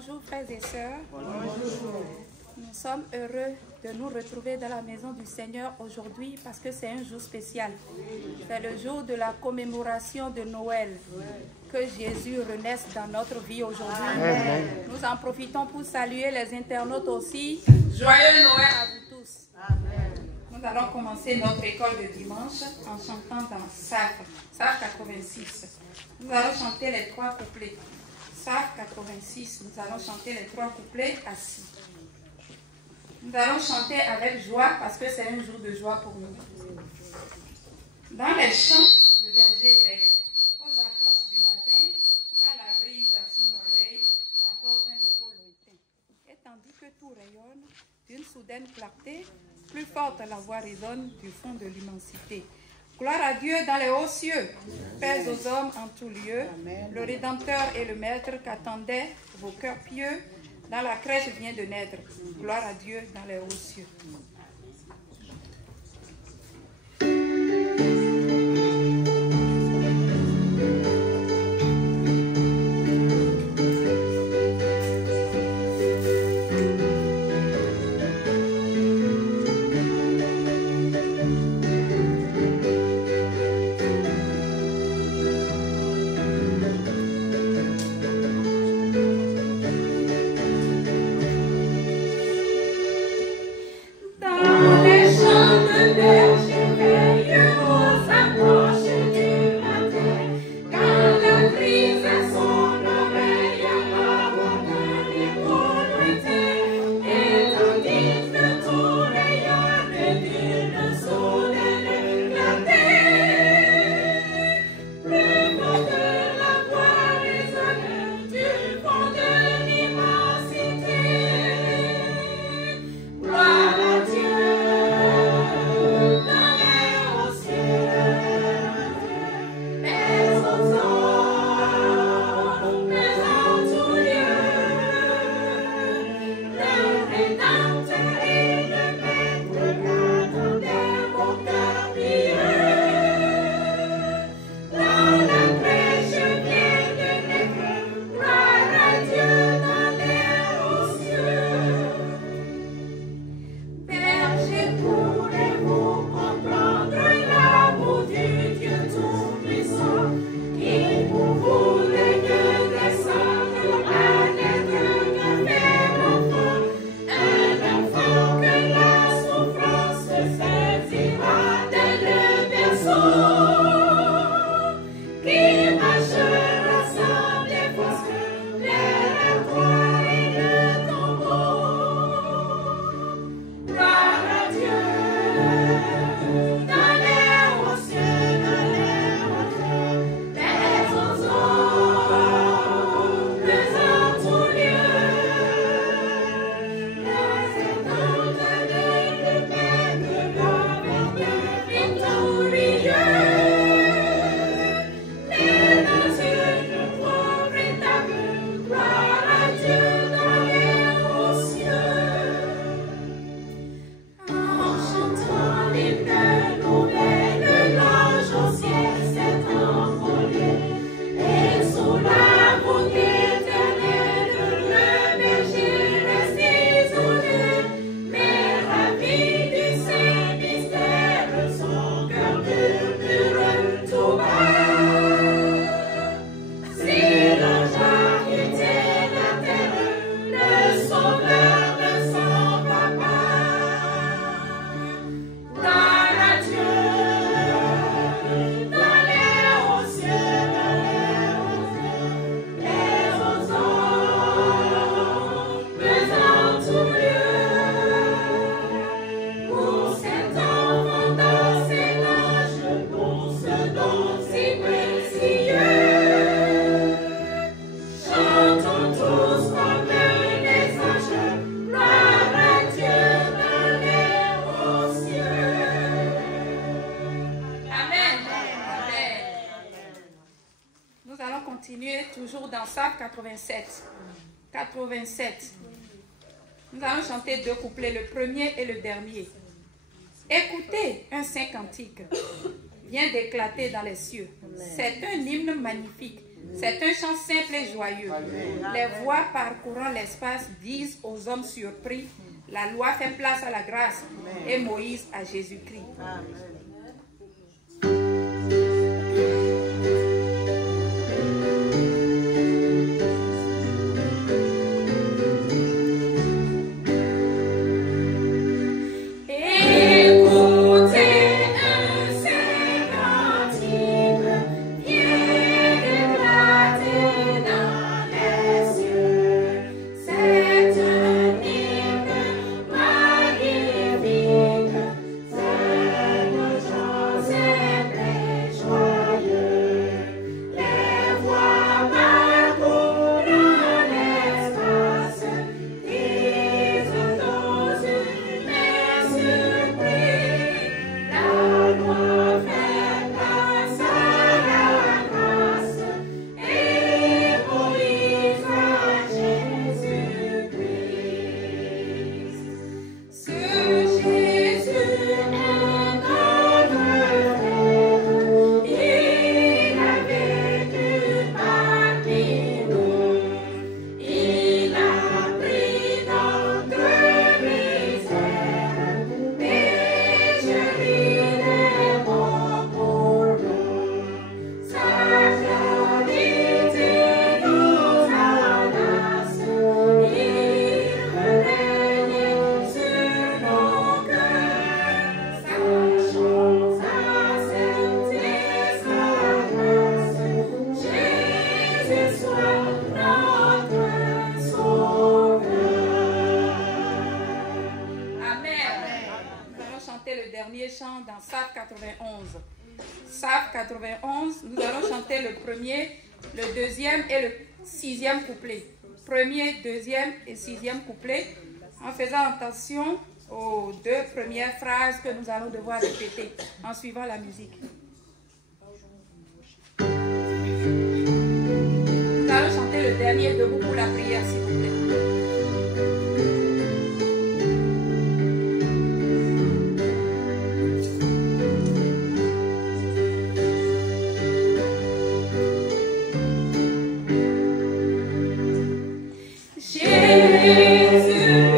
Bonjour frères et sœurs. Bonjour. Nous sommes heureux de nous retrouver dans la maison du Seigneur aujourd'hui parce que c'est un jour spécial. C'est le jour de la commémoration de Noël. Que Jésus renaisse dans notre vie aujourd'hui. Nous en profitons pour saluer les internautes aussi. Joyeux Noël à vous tous. Nous allons commencer notre école de dimanche en chantant dans Psaume 86. Nous allons chanter les 3 couplets. Psaume 86, nous allons chanter les 3 couplets assis. Nous allons chanter avec joie parce que c'est un jour de joie pour nous. Dans les champs, le berger veille. Aux approches du matin, quand la brise à son oreille apporte un écho lointain. Et tandis que tout rayonne d'une soudaine clarté, plus forte la voix résonne du fond de l'immensité. Gloire à Dieu dans les hauts cieux, paix aux hommes en tout lieu. Le Rédempteur et le Maître qu'attendaient vos cœurs pieux, dans la crèche vient de naître. Gloire à Dieu dans les hauts cieux. Toujours dans Psaume 87. 87. Nous allons chanter 2 couplets, le premier et le dernier. Écoutez, un saint cantique vient d'éclater dans les cieux. C'est un hymne magnifique C'est un chant simple et joyeux. Les voix parcourant l'espace disent aux hommes surpris, la loi fait place à la grâce et Moïse à Jésus-Christ. Dans Psaume 91. Psaume 91, nous allons chanter le premier, le deuxième et le sixième couplet. Premier, deuxième et sixième couplet, en faisant attention aux deux premières phrases que nous allons devoir répéter en suivant la musique. Nous allons chanter le dernier debout pour la prière, s'il vous plaît. Constellez-vous de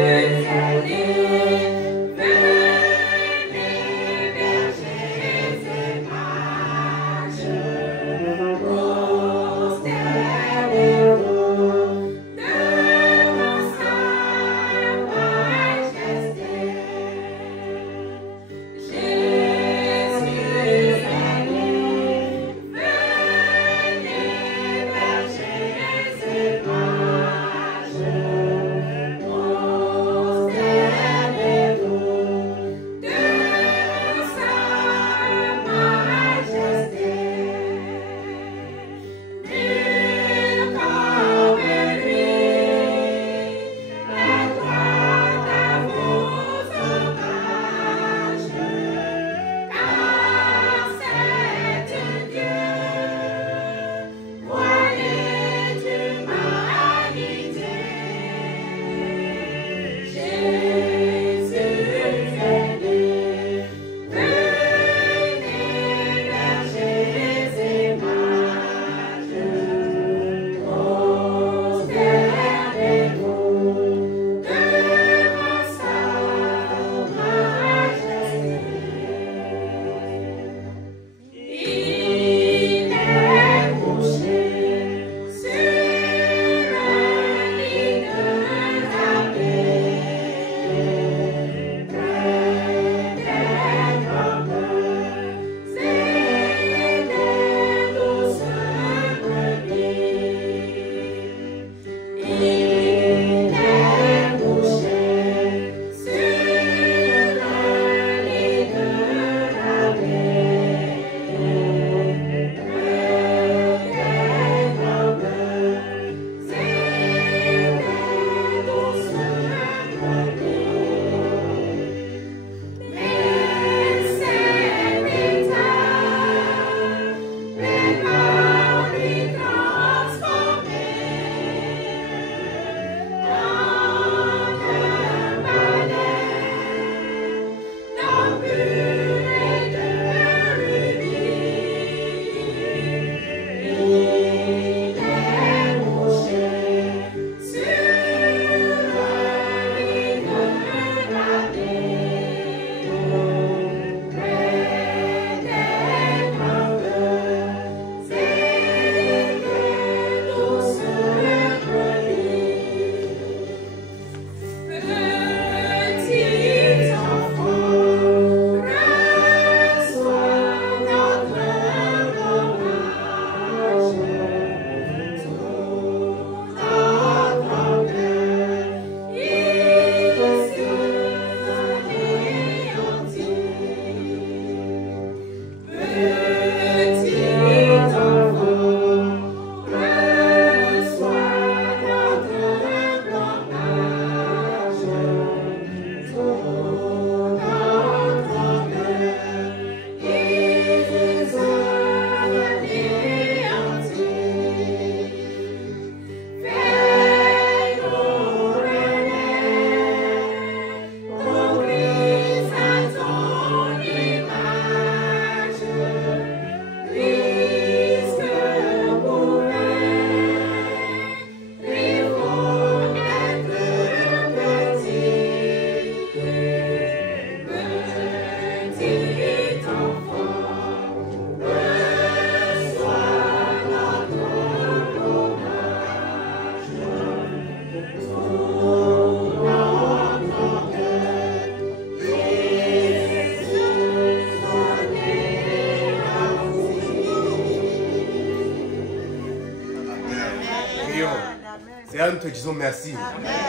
Seigneur, nous te disons merci.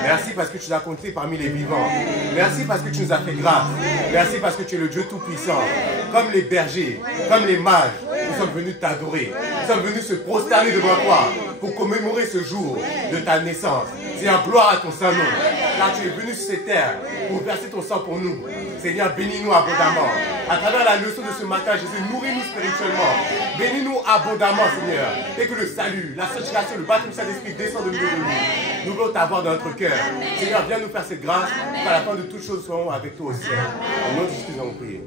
Merci parce que tu nous as comptés parmi les vivants. Merci parce que tu nous as fait grâce. Merci parce que tu es le Dieu Tout-Puissant. Comme les bergers, comme les mages, nous sommes venus t'adorer. Nous sommes venus se prosterner devant toi pour commémorer ce jour de ta naissance. Seigneur, gloire à ton Saint-Nom. Car tu es venu sur cette terre pour verser ton sang pour nous. Seigneur, bénis-nous abondamment. À travers la leçon de ce matin, Jésus, nourris-nous spirituellement. Bénis-nous abondamment, Seigneur. Et que le salut, la sanctification, le baptême du Saint-Esprit descendent au milieu de nous. Nous voulons t'avoir dans notre cœur. Seigneur, viens nous faire cette grâce. Qu'à la fin de toutes choses, soyons avec toi au ciel. Au nom de Jésus, nous avons prié.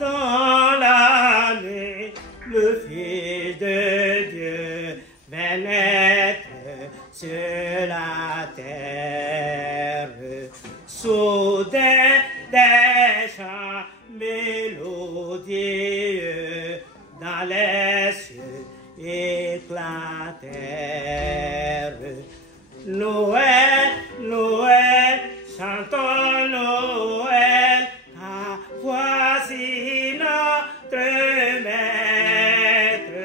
Dans l'année, le Fils de Dieu vint naître sur la terre. Soudain, des chants mélodieux dans les cieux éclatèrent. Noël, Noël, chantons Noël, car voici notre maître,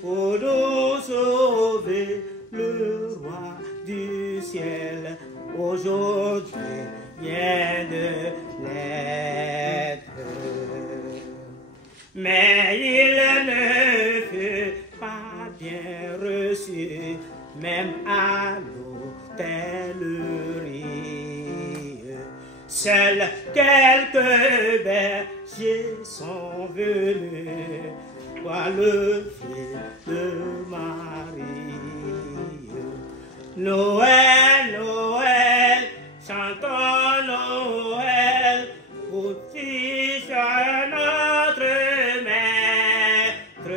pour nous sauver le roi du ciel. Aujourd'hui vient de naître. Mais il ne fut pas bien reçu, même à l'hôtellerie. Seuls quelques bergers sont venus voir le fils de Marie. Noël, Noël, chantons Noël, voici notre maître,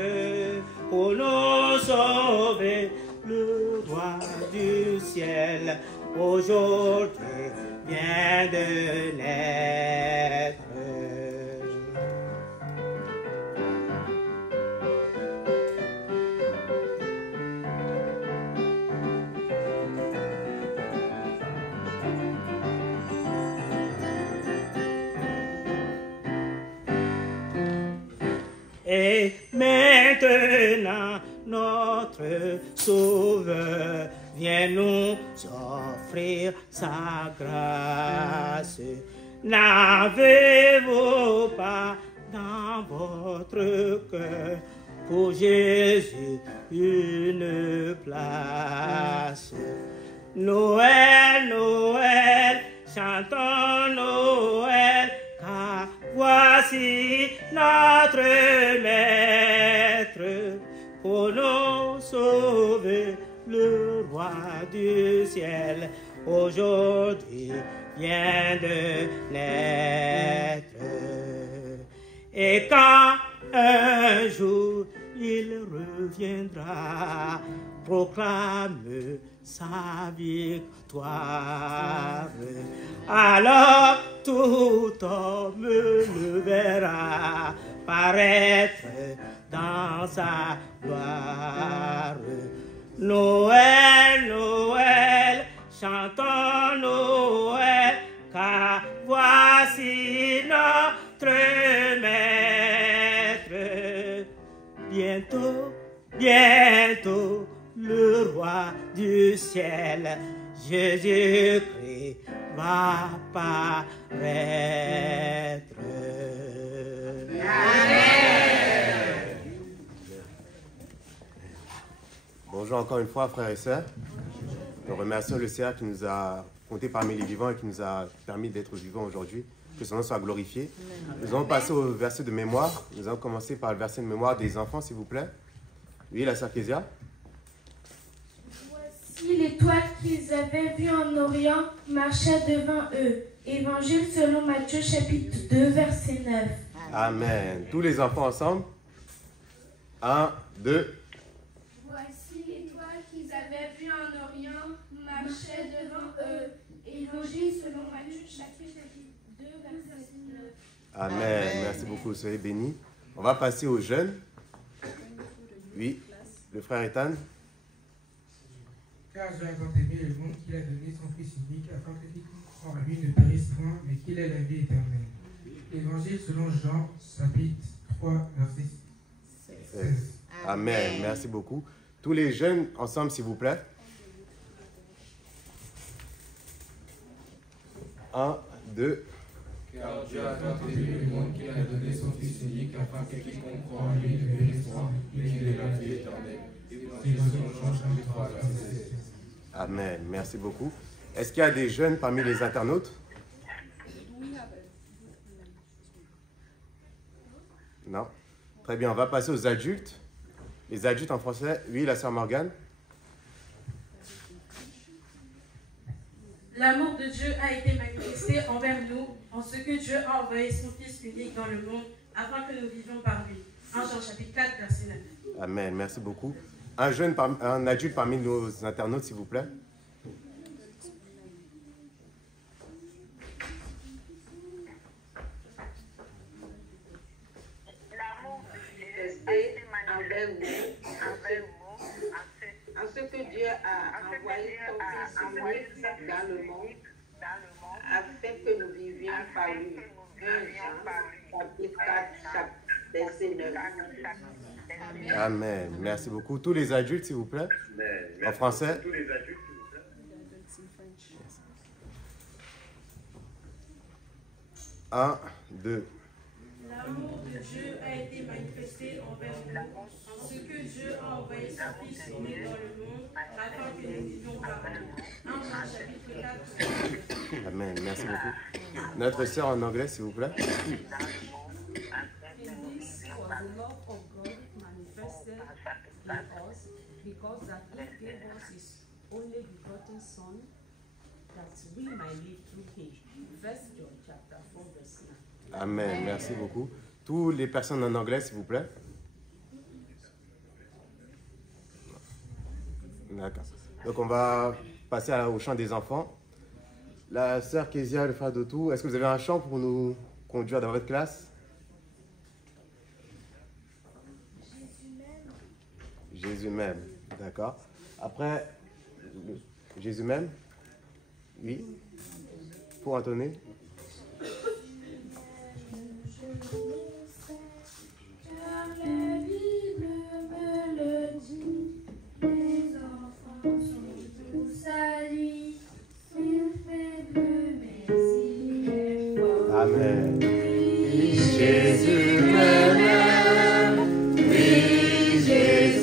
pour nous sauver le roi du ciel. Aujourd'hui vient de naître. Et maintenant notre Sauveur vient nous offrir sa grâce. N'avez-vous pas dans votre cœur pour Jésus une place? Noël, Noël, chantons Noël, car voici notre maître, pour nous sauver le roi du ciel. Aujourd'hui vient de naître. Et quand un jour il reviendra, proclame sa victoire. Alors tout homme le verra paraître dans sa gloire. Noël, Noël, chantons Noël, car voici notre maître. Bientôt, bientôt, le roi du ciel, Jésus-Christ, va paraître. Bonjour encore une fois, frères et sœurs. Nous remercions le Seigneur qui nous a comptés parmi les vivants et qui nous a permis d'être vivants aujourd'hui. Que son nom soit glorifié. Nous allons passer au verset de mémoire. Nous allons commencer par le verset de mémoire des enfants, s'il vous plaît. Oui, la sœur Kézia. Voici l'étoile qu'ils avaient vue en Orient marchait devant eux. Évangile selon Matthieu chapitre 2, verset 9. Amen. Tous les enfants ensemble. 1, 2. Voici l'étoile qu'ils avaient vue en Orient, marchait devant eux. Évangile selon Matthieu, chapitre 2, verset 9. Amen. Merci beaucoup. Soyez bénis. On va passer aux jeunes. Oui, le frère Ethan. Car Dieu a tant aimé le monde qu'il a donné son Fils unique, afin que quiconque croit en lui ne périsse point, mais qu'il ait la vie éternelle. Évangile selon Jean, chapitre 3, verset 16. Amen. Merci beaucoup. Tous les jeunes ensemble, s'il vous plaît. 1, 2. Car Dieu a tant aimé le monde qu'il a donné son Fils unique, afin que quiconque croit en lui ne périsse point, mais qu'il ait la vie éternelle. Évangile selon Jean, chapitre 3, verset 16. Amen. Merci beaucoup. Est-ce qu'il y a des jeunes parmi les internautes? Non. Très bien. On va passer aux adultes. Les adultes en français. Oui, la sœur Morgane. L'amour de Dieu a été manifesté envers nous en ce que Dieu a envoyé son Fils unique dans le monde afin que nous vivions par lui. 1 Jean chapitre 4, verset 9. Amen. Merci beaucoup. Un adulte parmi nos internautes, s'il vous plaît. L'amour manifesté envers nous, en ce que Dieu a envoyé son Fils unique dans le monde, afin que nous vivions par lui. 1 Jean, chapitre 4, verset 9. Amen. Merci beaucoup. Tous les adultes, s'il vous plaît. En français. Tous les adultes, s'il vous plaît. 1, 2. L'amour de Dieu a été manifesté envers nous en ce que Dieu a envoyé son Fils unique dans le monde afin que nous vivions par lui. 1 Jean chapitre 4. Amen. Merci beaucoup. Notre sœur en anglais, s'il vous plaît. Because that he gave us his only begotten Son, that we might live through him. 1 John chapter 4, verse 9. Amen. Merci beaucoup. Toutes les personnes en anglais, s'il vous plaît. D'accord. Donc, on va passer au chant des enfants. La sœur Kézia, le frère Dotou, est-ce que vous avez un chant pour nous conduire dans votre classe? Jésus même. D'accord. Après, Jésus même. Oui. Pour entonner. Car la Bible me le dit, les enfants sont tous à lui, s'il fait bleu, mais s'il est fort. Amen. Oui, Jésus m'aime. Oui, Jésus.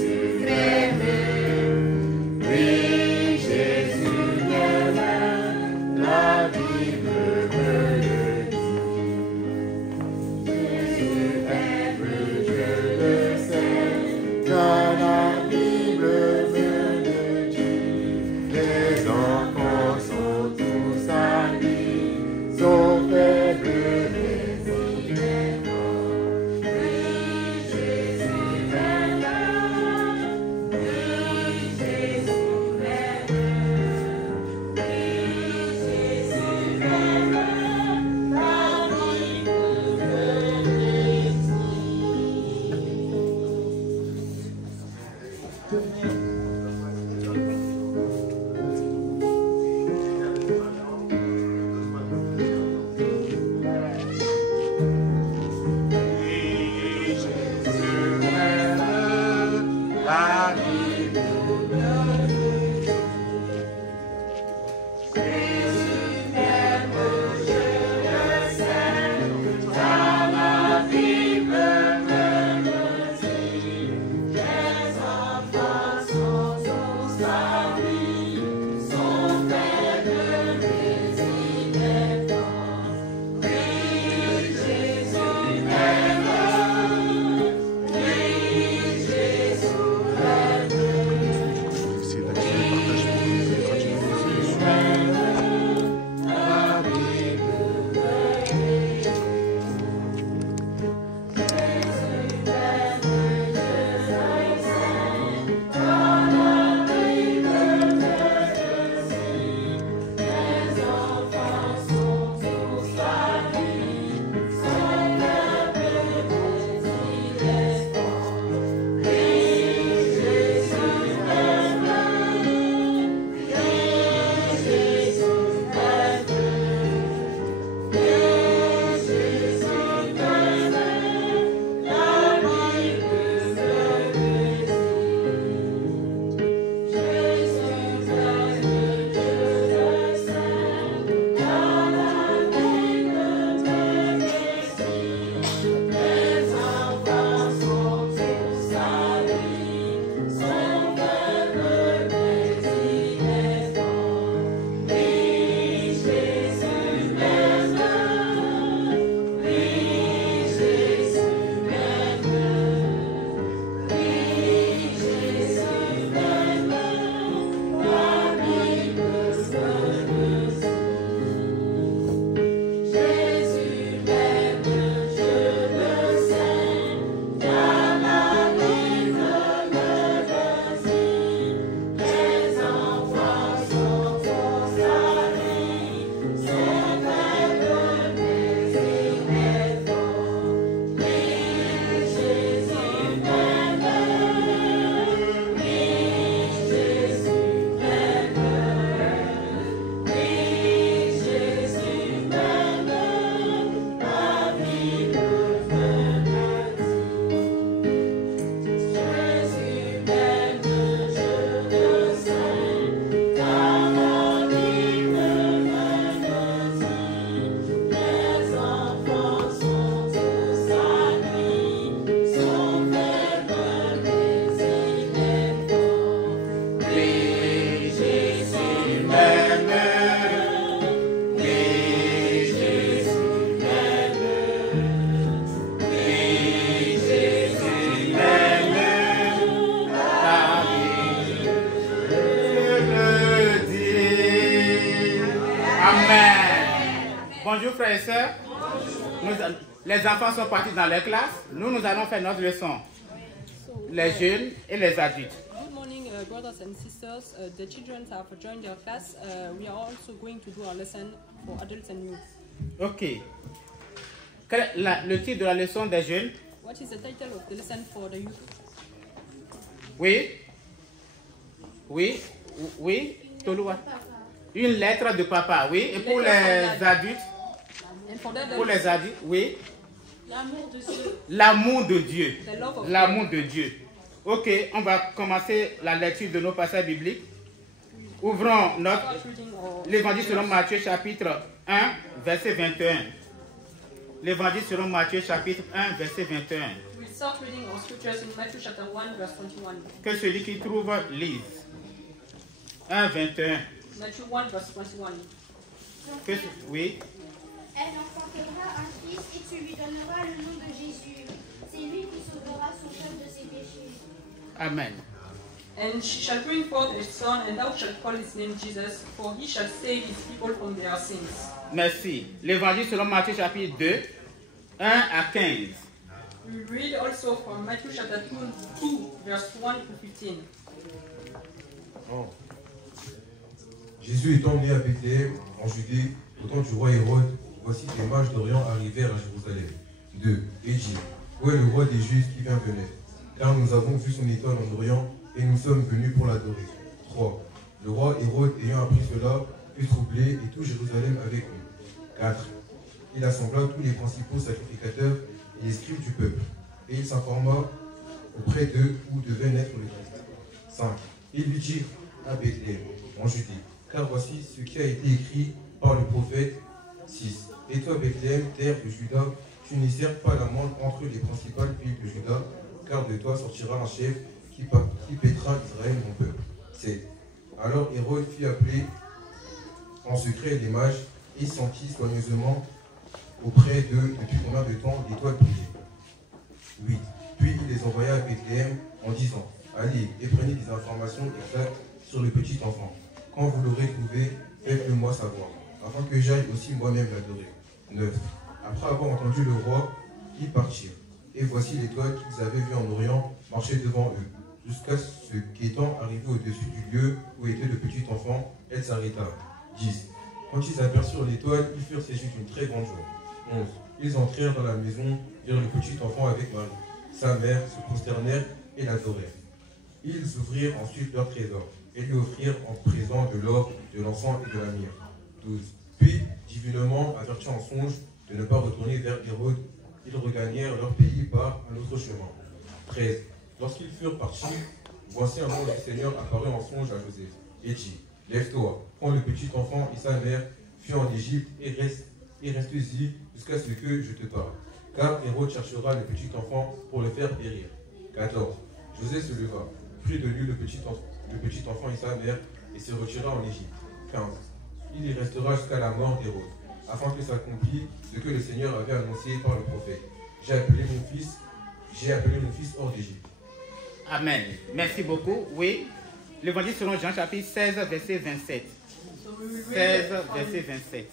Bonjour frères et sœurs. Les enfants sont partis dans leur classe. Nous allons faire notre leçon. Les jeunes et les adultes. Good morning, brothers and sisters. The children have joined their class. We are also going to do our lesson for adults and youth. Ok. Quel est le titre de la leçon des jeunes? What is the title of the lesson for the youth? Oui. Toluwa. Une lettre de papa, oui. Et pour les adultes? Pour les adultes, oui. L'amour de Dieu. L'amour de Dieu. L'amour de Dieu. Ok, on va commencer la lecture de nos passages bibliques. Ouvrons l'évangile selon Matthieu chapitre 1, verset 21. L'évangile selon Matthieu chapitre 1, verset 21. We start reading our scriptures in Matthew chapter 1, verse 21. Que celui qui trouve lise. 1, 21. Matthew 1, verse 21. Oui. Elle enfantera un fils et tu lui donneras le nom de Jésus. C'est lui qui sauvera son peuple de ses péchés. Amen. And she shall bring forth a son, and thou shalt call his name Jesus, for he shall save his people from their sins. Merci. L'évangile selon Matthieu chapitre 2, 1 à 15. We read also from Matthew chapter 2, verse 1 to 15. Oh. Jésus étant né à Bethléem, en Judée, au temps du roi Hérode, voici des mages d'Orient arrivèrent à Jérusalem. 2. Et dit, où est le roi des Juifs qui vient de naître? Car nous avons vu son étoile en Orient, et nous sommes venus pour l'adorer. 3. Le roi Hérode, ayant appris cela, fut troublé, et tout Jérusalem avec lui. 4. Il assembla tous les principaux sacrificateurs et les scribes du peuple, et il s'informa auprès d'eux où devait naître le Christ. 5. Il lui dit à Bethléem, en Judée, car voici ce qui a été écrit par le prophète. 6. Et toi, Bethléem, terre de Juda, tu n'y sers pas la moindre entre les principales villes de Juda, car de toi sortira un chef qui paîtra Israël, mon peuple. 7. Alors Hérode fit appeler en secret les mages et sentit soigneusement auprès d'eux depuis combien de temps l'étoile brillait. 8. Puis il les envoya à Bethléem en disant, allez et prenez des informations exactes sur le petit enfant. Quand vous l'aurez trouvé, faites-le moi savoir, afin que j'aille aussi moi-même l'adorer. 9. Après avoir entendu le roi, ils partirent. Et voici l'étoile qu'ils avaient vue en Orient marcher devant eux, jusqu'à ce qu'étant arrivé au-dessus du lieu où était le petit enfant, elle s'arrêta. 10. Quand ils aperçurent l'étoile, ils furent saisis d'une très grande joie. 11. Ils entrèrent dans la maison, virent le petit enfant avec Marie. Sa mère se prosternèrent et l'adorèrent. Ils ouvrirent ensuite leur trésor et lui offrirent en présent de l'or, de l'encens et de la myrrhe. 12. Puis, divinement avertis en songe de ne pas retourner vers Hérode, ils regagnèrent leur pays par un autre chemin. 13. Lorsqu'ils furent partis, voici un ange du Seigneur apparut en songe à Joseph et dit, lève-toi, prends le petit enfant et sa mère, fuis en Égypte et reste-y jusqu'à ce que je te parle. Car Hérode cherchera le petit enfant pour le faire périr. 14. Joseph se leva, prit de lui le petit enfant et sa mère et se retira en Égypte. 15. Il y restera jusqu'à la mort d'Hérode, afin que s'accomplisse ce que le Seigneur avait annoncé par le prophète. J'ai appelé mon fils hors d'Égypte. Amen. Merci beaucoup. Oui. L'évangile selon Jean chapitre 16, verset 27. 16, verset 27.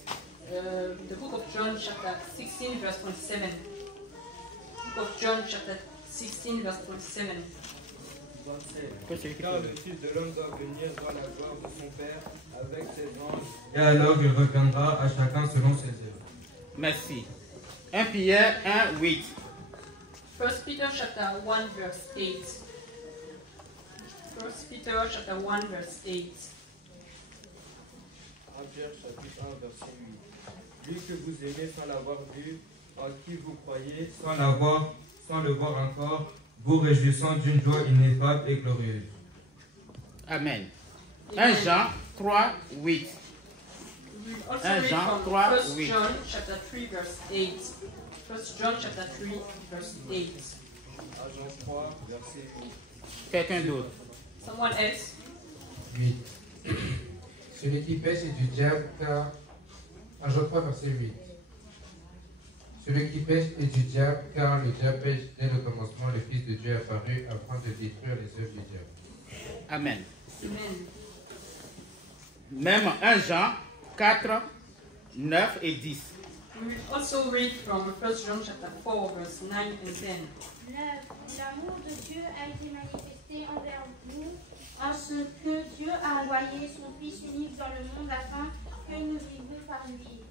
The book of John chapter 16, verse 27. Book of John chapter 16, verse 27. Car le Fils de l'homme doit venir dans la gloire de son Père avec ses anges. Et alors il reviendra à chacun selon ses œuvres. Merci. 1 Pierre 1, 8. 1 Peter chapter 1, verse 8. 1 Peter chapter 1, verse 8. 1 Pierre chapitre 1, verset 8. Lui que vous aimez sans l'avoir vu, en qui vous croyez, sans le voir encore, vous réjouissant d'une joie ineffable et glorieuse. Amen. 1 Jean 3, 8. 1 Jean 3, 8. 1 John chapter 3, verse 8. 1 John chapter 3, verse 8. 1 Jean 3, verset 8. Quelqu'un d'autre? Someone else? 8. Celui qui pêche est du diable, car... 1 Jean 3, verset 8. Celui qui pêche est du diable, car le diable pêche dès le commencement, le Fils de Dieu est apparu afin de détruire les œuvres du diable. Amen. Amen. Même 1 Jean 4, 9 et 10. We will also read from 1 John chapter 4, verse 9 and 10. L'amour de Dieu a été manifesté envers nous en ce que Dieu a envoyé son Fils unique dans le monde afin que nous vivions par lui.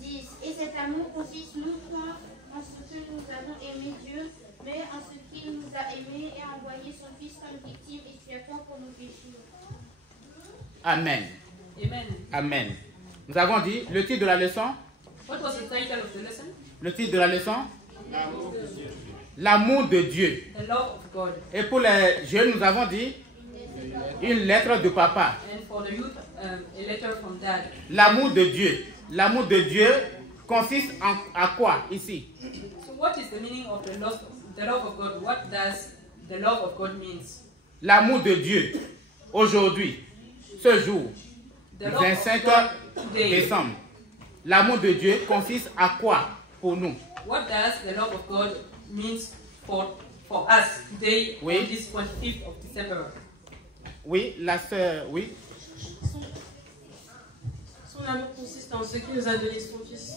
10. Et cet amour consiste non point en ce que nous avons aimé Dieu, mais en ce qu'il nous a aimés et a envoyé son Fils comme victime expiatoire pour nos péchés. Amen. Amen. Amen. Nous avons dit le titre de la leçon. What was the title of the lesson? Le titre de la leçon. L'amour de Dieu. The love of God. Et pour les jeunes, nous avons dit une lettre de papa. And for the youth, a letter from dad. L'amour de Dieu. L'amour de Dieu consiste à quoi ici? So what is the meaning of the love of God? What does the love of God means? L'amour de Dieu aujourd'hui, ce jour, 25 décembre. L'amour de Dieu consiste à quoi pour nous? What does the love of God means for us today, oui. On this 25th of December? Oui, la sœur, oui. Son amour consiste en ce qu'il nous a donné son Fils.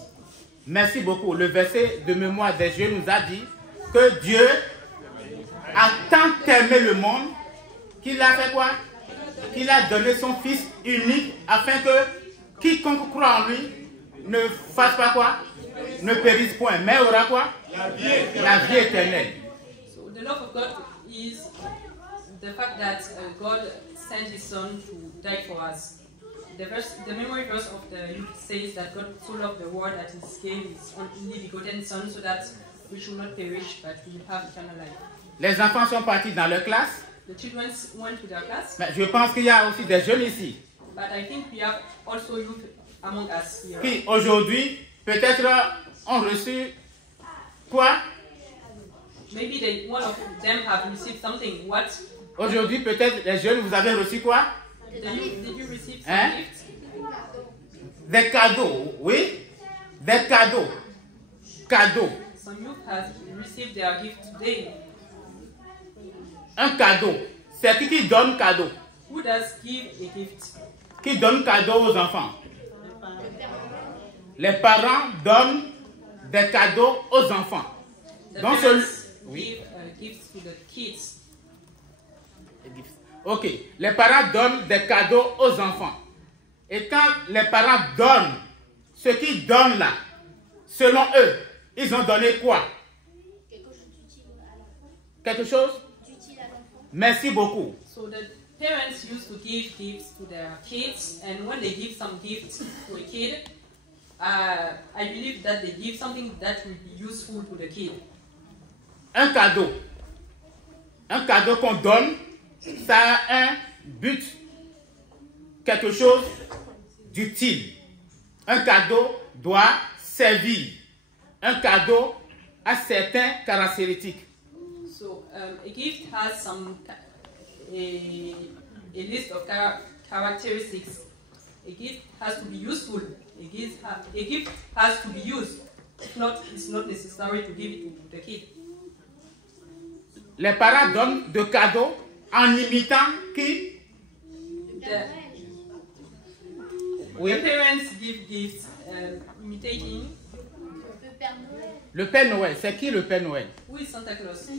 Merci beaucoup. Le verset de mémoire des Dieu nous a dit que Dieu a tant aimé le monde qu'il a fait quoi? Qu'il a donné son Fils unique afin que quiconque croit en lui ne fasse pas quoi? Ne périsse point, mais aura quoi? La vie éternelle. So the love of God is the fact that God sent His Son to die for us. The memory verse of the youth says that God so loved the world that He gave His only begotten Son so that we should not perish but we will have eternal life. Les enfants sont partis dans leur classe. The children went to their class. Mais je pense qu'il y a aussi des jeunes ici. But I think we have also youth among us here. Qui aujourd'hui peut-être ont reçu quoi? Maybe one of them have received something. What? Aujourd'hui peut-être les jeunes vous avez reçu quoi? Did you receive some gifts? Des cadeaux, oui. Des cadeaux. Cadeaux. Some youth has received their gift today. Un cadeau. C'est qui donne cadeau? Who does give a gift? Qui donne cadeau aux enfants? Les parents donnent des cadeaux aux enfants. Donc give gifts to the kids. Ok. Les parents donnent des cadeaux aux enfants. Et quand les parents donnent ce qu'ils donnent là, selon eux, ils ont donné quoi? Quelque chose d'utile à l'enfant. Merci beaucoup. So the parents used to give gifts to their kids, and when they give some gifts to a kid, I believe that they give something that will be useful to the kid. Un cadeau. Un cadeau qu'on donne, ça a un but, quelque chose d'utile. Un cadeau doit servir. Un cadeau a certaines caractéristiques. So a gift has a list of characteristics. A gift has to be useful. A gift has to be used. If not, it's not necessary to give it to the kid. Les parents donnent des cadeaux en imitant qui? Oui. The parents give gifts imitating. Le Père Noël. C'est qui le Père Noël? Who is Santa Claus?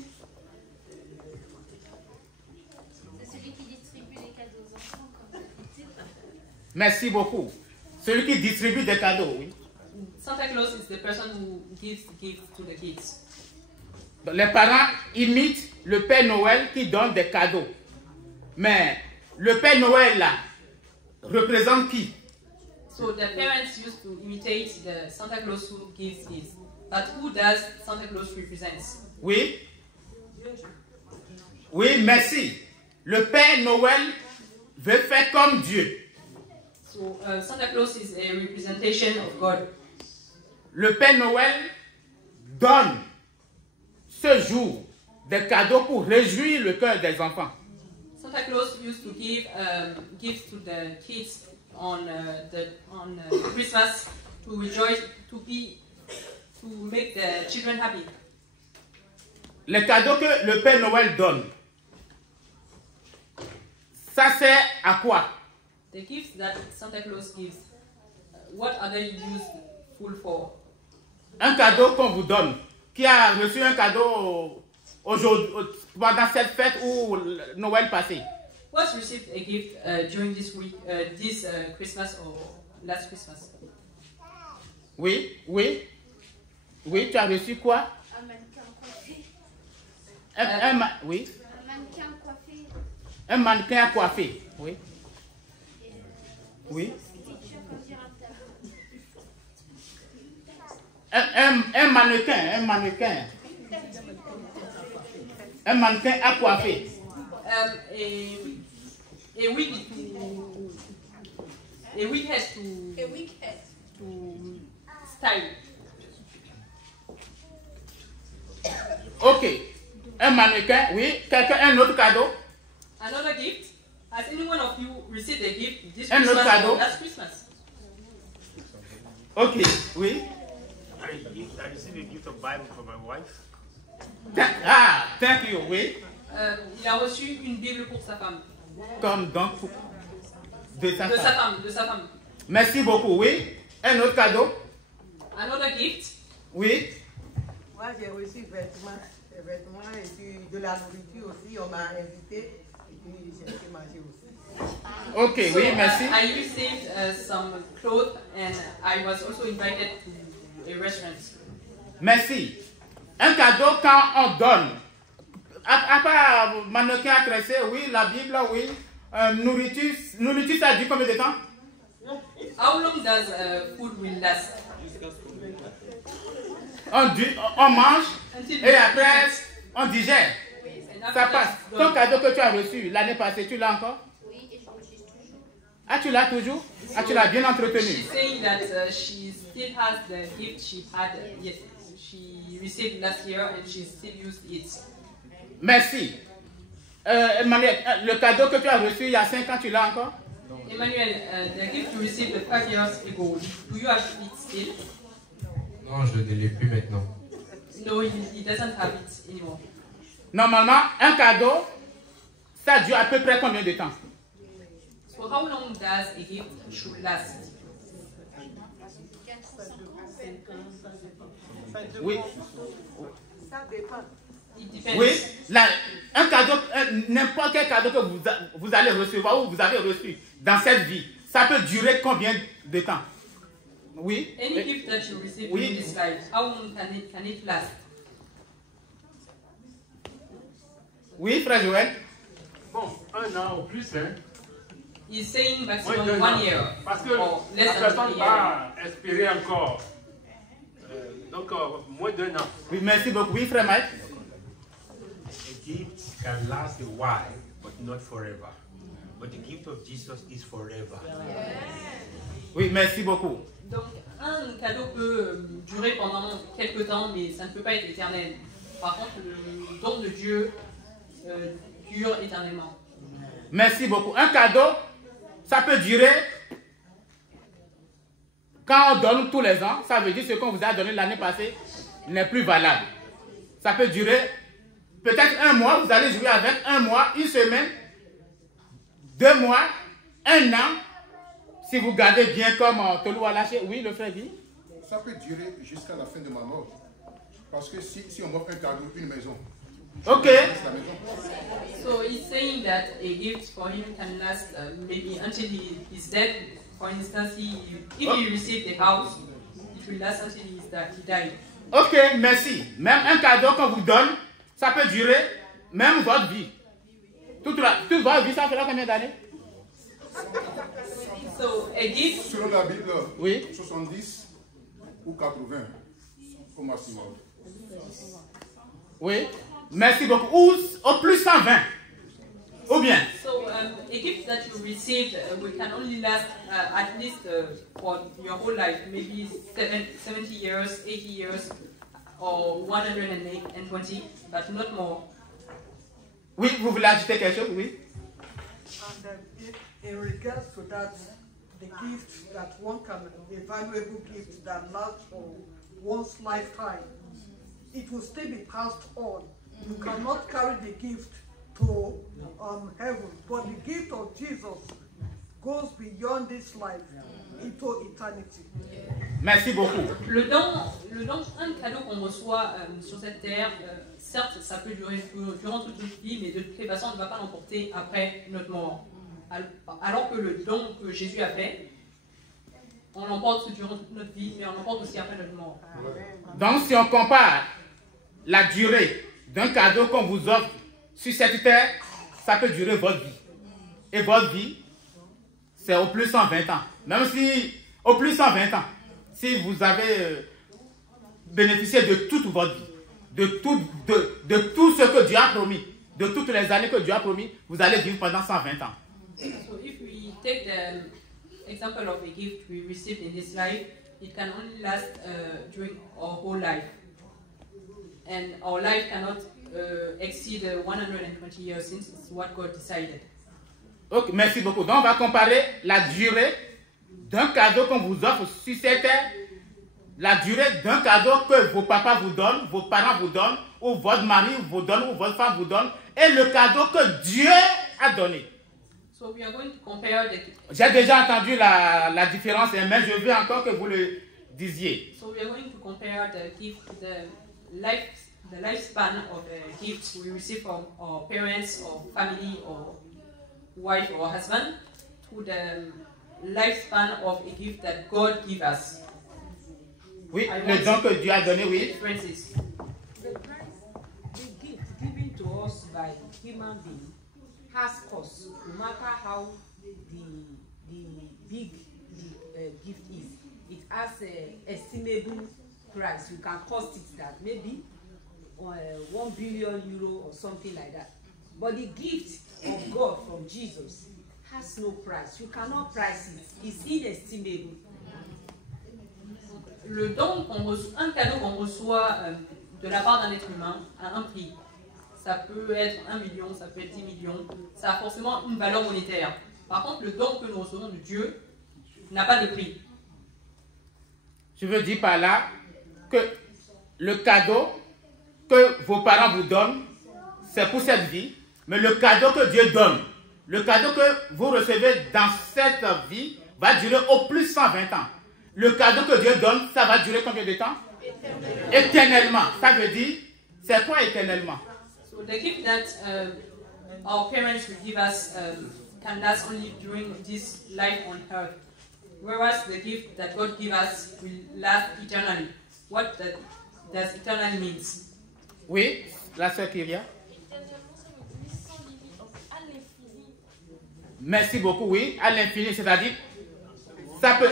C'est celui qui distribue les cadeaux aux enfants, comme ça. Merci beaucoup. Celui qui distribue des cadeaux, oui. Santa Claus is the person who gives gifts to the kids. Les parents imitent le Père Noël qui donne des cadeaux. Mais le Père Noël là représente qui? So the parents used to imitate the Santa Claus who gives gifts. But who does Santa Claus represent? Oui. Oui, merci. Le Père Noël veut faire comme Dieu. So Santa Claus is a representation of God. Le Père Noël donne ce jour des cadeaux pour réjouir le cœur des enfants. Santa Claus used to give gifts to the kids on Christmas to rejoice, to make the children happy. Les cadeaux que le Père Noël donne, ça sert à quoi? The gifts that Santa Claus gives, what are they useful for? un cadeau qu'on vous donne. Qui a reçu un cadeau aujourd'hui, pendant cette fête ou Noël passé? Who has received a gift during this week, this Christmas or last Christmas? Oui, oui. Oui, tu as reçu quoi? Un mannequin coiffé. Oui. Un mannequin coiffé. Un mannequin coiffé, oui. Oui. Un mannequin. Un mannequin à coiffer. A wig head to style. Ok. Un mannequin, oui. Quelqu'un, un autre cadeau? Another gift? Has any one of you received a gift this Un autre Christmas cadeau? or last Christmas? Ok, oui. I received a gift of Bible for my wife. Thank you, oui. Il a reçu une Bible pour sa femme. Comme donc de sa femme. Merci beaucoup, oui. Un autre cadeau? Another gift? Oui. Moi, j'ai reçu des vêtements et puis de la nourriture aussi. On m'a invité et puis j'ai fait manger aussi. Ok, oui, merci. I received some clothes and I was also invited to a restaurant. Merci. Un cadeau quand on donne. À part mannequin à tresser, oui, la Bible, oui. Nourriture, ça dure combien de temps? How long does food will last? On mange et après on digère. Ça passe. Ton cadeau que tu as reçu l'année passée, tu l'as encore? Oui, et je l'utilise toujours. Ah, tu l'as toujours? Ah, tu l'as bien entretenu. She's saying that she still has the gift she had, yes, she received last year and she still used it. Merci. Emmanuel, le cadeau que tu as reçu il y a 5 ans, tu l'as encore? Emmanuel, the gift you received 5 years ago, do you have it still? Non, je ne l'ai plus maintenant. No, he doesn't have it anymore. Normalement, un cadeau, ça dure à peu près combien de temps? So how long does a gift should last? Oui. Ça dépend. Oui, un cadeau, n'importe quel cadeau que vous allez recevoir ou vous avez reçu dans cette vie, ça peut durer combien de temps? Oui. Any gift that you receive in this life, how long can it last? Oui, frère Joël. Bon, 1 an ou plus, hein. He's saying maximum 1 year. Parce que less la than personne 1 va espérer encore. Donc, moins d'1 an. Oui, merci beaucoup. Oui, frère Mike. A gift can last a while, but not forever. But the gift of Jesus is forever. Oui, merci beaucoup. Donc, un cadeau peut durer pendant quelques temps, mais ça ne peut pas être éternel. Par contre, le don de Dieu dure éternellement. Merci beaucoup. Un cadeau, ça peut durer. Quand on donne tous les ans, ça veut dire ce qu'on vous a donné l'année passée n'est plus valable. Ça peut durer peut-être 1 mois, vous allez jouer avec 1 mois, 1 semaine, 2 mois, 1 an. Si vous gardez bien comme Tolou a lâché, oui, le frère dit. Ça peut durer jusqu'à la fin de ma mort. Parce que si on m'offre un cadeau, une maison. Ok. So he's saying that a gift for him can last maybe until he is dead. For instance, if he received a house, it will last until he died. Ok, merci. Même un cadeau qu'on vous donne, ça peut durer même votre vie. Toute votre vie, ça fera combien d'années? So, a gift. Selon la Bible, oui. 70 ou 80 au maximum. Oui. Merci beaucoup. Ou au plus 120. Ou bien. So, a gift that you received will can only last at least for your whole life, maybe 70 years, 80 years, or 120, but not more. Oui, vous voulez ajouter quelque chose? Oui. And in regards to that, the gift that one can, a valuable gift that lasts for one's lifetime, it will still be passed on. You cannot carry the gift to heaven, but the gift of Jesus goes beyond this life into eternity. Merci beaucoup. Le don Le don, un cadeau qu'on reçoit sur cette terre, certes, ça peut durer durant toute notre vie, mais de toutes les façons, on ne va pas l'emporter après notre mort. Alors que le don que Jésus a fait, on l'emporte durant toute notre vie, mais on l'emporte aussi après notre mort. Donc, si on compare la durée d'un cadeau qu'on vous offre sur cette terre, ça peut durer votre vie. Et votre vie, c'est au plus 120 ans. Même si, au plus 120 ans, si vous avez bénéficié de toute votre vie, de tout ce que Dieu a promis, de toutes les années que Dieu a promis, vous allez vivre pendant 120 ans. So if we take the example of a gift we received in this life, it can only last during our whole life. And our life cannot exceed 120 years since it's what God decided. Ok, merci beaucoup. Donc on va comparer la durée d'un cadeau qu'on vous offre sur cette terre, la durée d'un cadeau que vos papas vous donnent, vos parents vous donnent, ou votre mari vous donne, ou votre femme vous donne, et le cadeau que Dieu a donné. So we are going to compare the... J'ai déjà entendu la différence, mais je veux encore que vous le disiez. So we are going to compare the gift, the lifespan of the gifts we receive from our parents or family or wife or husband to the lifespan of a gift that God gives us. Oui, le don que Dieu a donné, oui. Francis. The gift given to us by human being has cost, no matter how the big the gift is. It has an estimable price. You can cost it that maybe 1 billion euro or something like that. But the gift of God from Jesus has no price. You cannot price it. It's inestimable. Le don un cadeau qu'on reçoit de la part d'un être humain a un prix. Ça peut être 1 million, ça peut être 10 millions. Ça a forcément une valeur monétaire. Par contre, le don que nous recevons de Dieu n'a pas de prix. Je veux dire par là que le cadeau que vos parents vous donnent, c'est pour cette vie. Mais le cadeau que Dieu donne, le cadeau que vous recevez dans cette vie, va durer au plus 120 ans. Le cadeau que Dieu donne, ça va durer combien de temps? Éternellement. Ça veut dire, c'est quoi éternellement? So the gift that our parents will give us can last only during this life on earth, whereas the gift that God gives us will last eternally. What does eternally means? Oui, la sœur Kyria. Merci beaucoup, oui, à l'infini, c'est-à-dire, ça peut...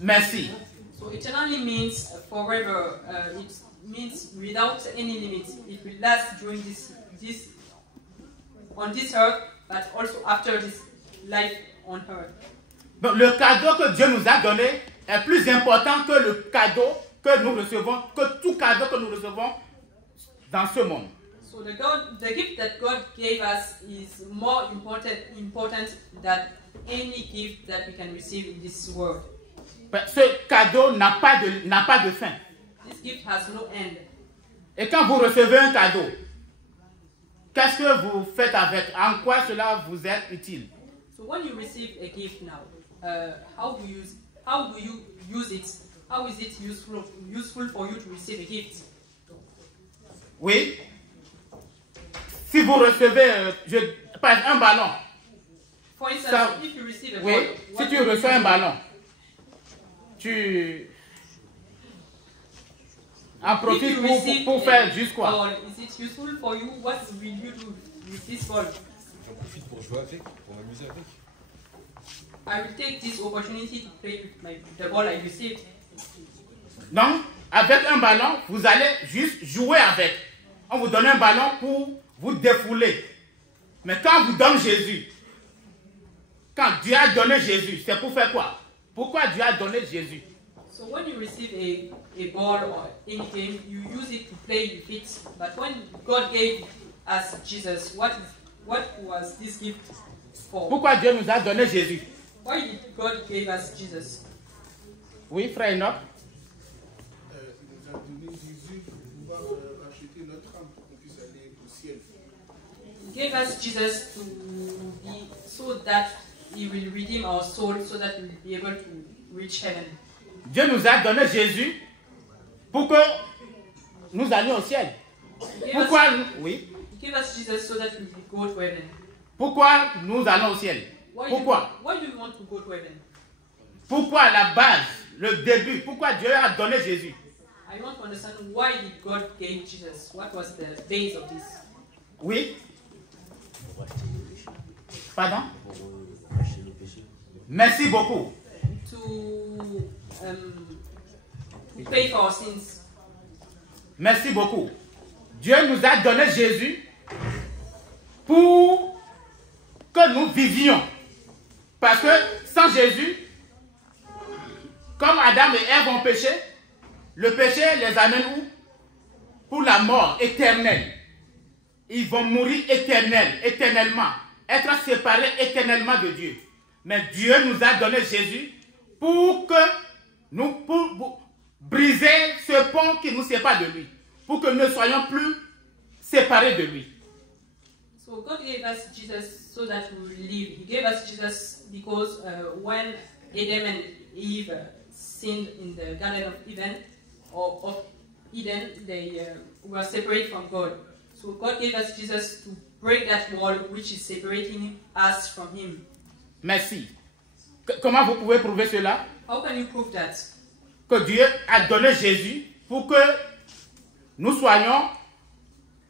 Merci. So eternally means forever. It means without any limits. It will last during this on this earth, but also after this life on earth. Donc le cadeau que Dieu nous a donné est plus important que le cadeau que nous recevons, que tout cadeau que nous recevons dans ce monde. So the gift that God gave us is more important than any gift that we can receive in this world. Ce cadeau n'a pas de fin. This gift has no end. Et quand vous recevez un cadeau, qu'est-ce que vous faites avec? En quoi cela vous est utile? So when you receive a gift now, how do you use it? How is it useful for you to receive a gift? Oui. Si vous recevez par exemple, un ballon. For instance, if you receive a ball, oui, si tu reçois un ballon, tu en profites pour faire juste quoi? Ball, is it useful for you? What will you do with this ball? J'en profite pour jouer avec, pour m'amuser avec. I will take this opportunity to play with the ball I received. Donc, avec un ballon, vous allez juste jouer avec. On vous donne un ballon pour vous défouler. Mais quand on vous donne Jésus, quand Dieu a donné Jésus, c'est pour faire quoi? Pourquoi Dieu a donné Jésus? So when you receive a ball or any game, you use it to play with it. But when God gave us Jesus, what was this gift for? Pourquoi Dieu nous a donné Jésus? Why did God give us Jesus? Oui, frère Enoch. Il nous a donné Jésus pour pouvoir racheter notre âme pour qu'on puisse aller au ciel. He gave us Jesus so that He will redeem our soul, so that we will be able to reach heaven. Dieu nous a donné Jésus pour que nous allions au ciel. Pourquoi oui? He gave us Jesus so that we will go to heaven. Pourquoi nous allons au ciel? Pourquoi? Why do we want to go to heaven? Pourquoi la base, le début, pourquoi Dieu a donné Jésus? I want to understand why did God gave Jesus? What was the base of this? Oui. Pardon? Merci beaucoup. To pay for our sins. Merci beaucoup. Dieu nous a donné Jésus pour que nous vivions. Parce que sans Jésus, comme Adam et Ève ont péché, le péché les amène où? Pour la mort éternelle. Ils vont mourir éternellement, être séparés éternellement de Dieu. Mais Dieu nous a donné Jésus pour briser ce pont qui nous sépare de lui, pour que nous ne soyons plus séparés de lui. So God gave us Jesus so that we will live. He gave us Jesus because when Adam and Eve sinned in the Garden of Eden, they were separated from God. So God gave us Jesus to break that wall which is separating us from Him. Merci. Comment vous pouvez prouver cela? How can you prove that? Que Dieu a donné Jésus pour que nous soyons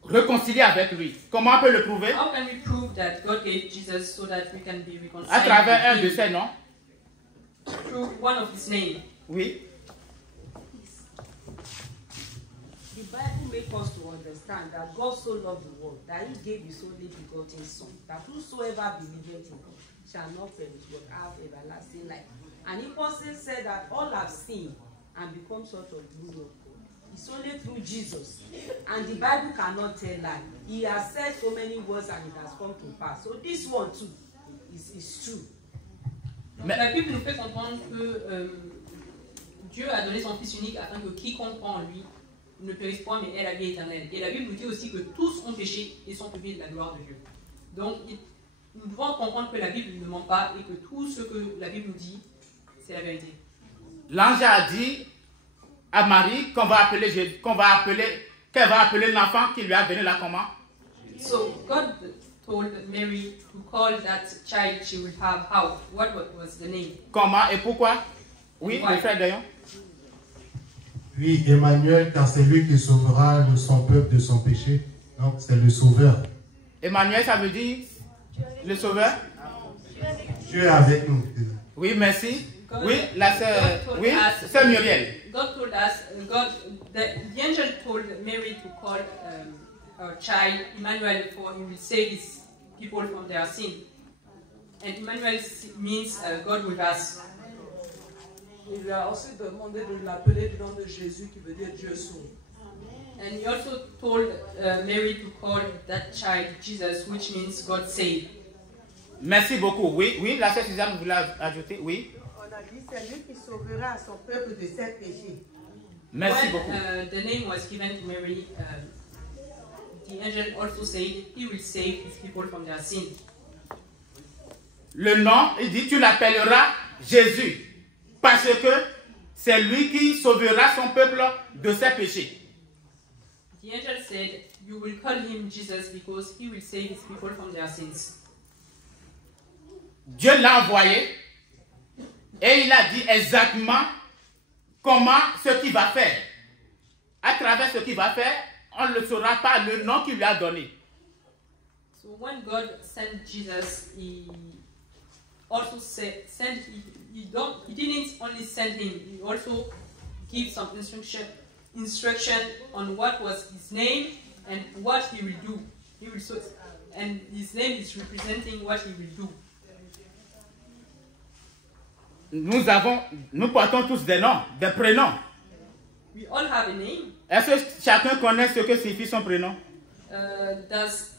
réconciliés avec lui. Comment on peut le prouver? How can we prove that God gave Jesus so that we can be reconciled? À travers un de ses noms. Through one of His name. Oui. The Bible makes us to understand that God so loved the world that He gave His only begotten Son, that whosoever believeth in Him shall not perish but have everlasting life. And He also said that all have sinned and become short of the glory of God. It's only through Jesus. And the Bible cannot tell lie. He has said so many words and it has come to pass. So this one too is true. Donc la Bible nous fait comprendre que Dieu a donné son Fils unique afin que quiconque croit en lui ne périsse point mais ait la vie éternelle. Et la Bible nous dit aussi que tous ont péché et sont privés de la gloire de Dieu. Donc nous devons comprendre que la Bible ne ment pas et que tout ce que la Bible nous dit, c'est la vérité. L'ange a dit à Marie qu'elle va appeler l'enfant qui lui a donné la commande. So God told Mary to call that child she will have how? What was the name? Comment et pourquoi? Oui, le frère Dayon. Oui, Emmanuel, car c'est lui qui sauvera son peuple de son péché. Donc c'est le sauveur. Emmanuel, ça veut dire le sauveur? Dieu est avec nous. Oui, merci. Oui, la sœur, oui, sœur Muriel. God told us, the angel told Mary to call her child Emmanuel, for he will save his people from their sin. And Emmanuel means God with us. Il lui a aussi demandé de l'appeler du nom de Jésus, qui veut dire Dieu sauve. And he also told Mary to call that child Jesus, which means God save. Merci beaucoup. Oui, oui, la sœur Suzanne voulait ajouter, oui. On a dit c'est lui qui sauvera son peuple de ses péchés. Merci When, beaucoup. The name was given to Mary, the angel also said he will save his people from their sin. Le nom, il dit, tu l'appelleras Jésus, parce que c'est lui qui sauvera son peuple de ses péchés. The angel said, you will call him Jesus because he will save his people from their sins. Dieu l'a envoyé et il a dit exactement ce qu'il va faire. À travers ce qu'il va faire, on ne saura pas le nom qu'il lui a donné. So when God sent Jesus, he also he didn't only send him, he also gave some instruction on what was his name and what he will do. And his name is representing what he will do. Nous portons tous des noms, des prénoms. We all have a name. Est-ce que chacun connaît ce que signifie son prénom? Does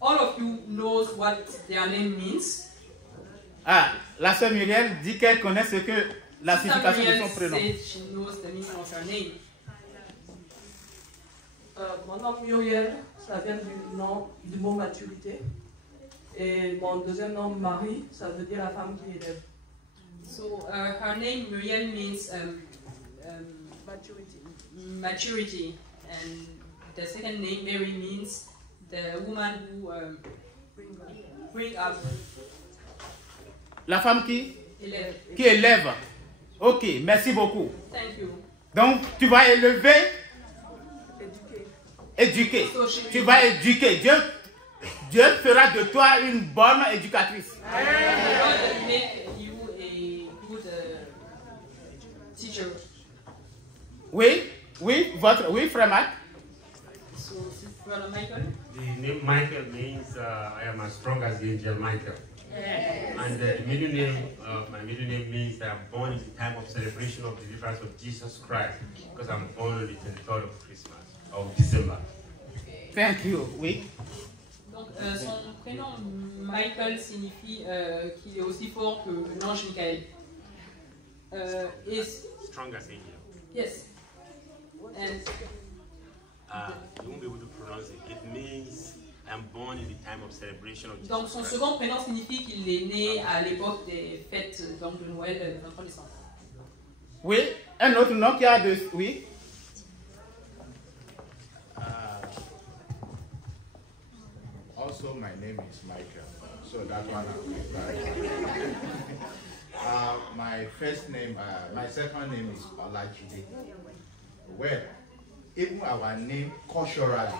all of you knows what their name means? Ah, la sœur Muriel dit qu'elle connaît ce que la signification de son prénom. She knows the meaning of her name. Mon nom Muriel, ça vient du mot maturité. Et mon deuxième nom Marie, ça veut dire la femme qui élève. So her name Muriel means maturity, and the second name Mary means the woman who bring up. La femme qui Élève. Qui élève. Ok, merci beaucoup. Thank you. Donc, tu vas élever, éduquer. Tu vas éduquer. Dieu fera de toi une bonne éducatrice. God make you a good teacher. Oui, oui, frère Marc. So, Brother Michael. The name Michael means I am as strong as the angel Michael. Yes. And the middle name, my middle name means that I'm born in the time of celebration of the deliverance of Jesus Christ, because I'm born on the 23rd of Christmas, of December. Thank you, oui. Donc, son prénom Michael signifie qu'il est aussi fort que l'ange Michael. Strong as angel. Yes. And you won't be able to pronounce it. It means I'm born in the time of celebration of Jesus donc son Christ. second prénom signifie qu'il est né à l'époque des fêtes donc, de Noël le 23 décembre. Oui, un autre nom qui a de... Oui. Also, my name is Michael, so that one my first name, my second name is Olajide. Well, even our name culturally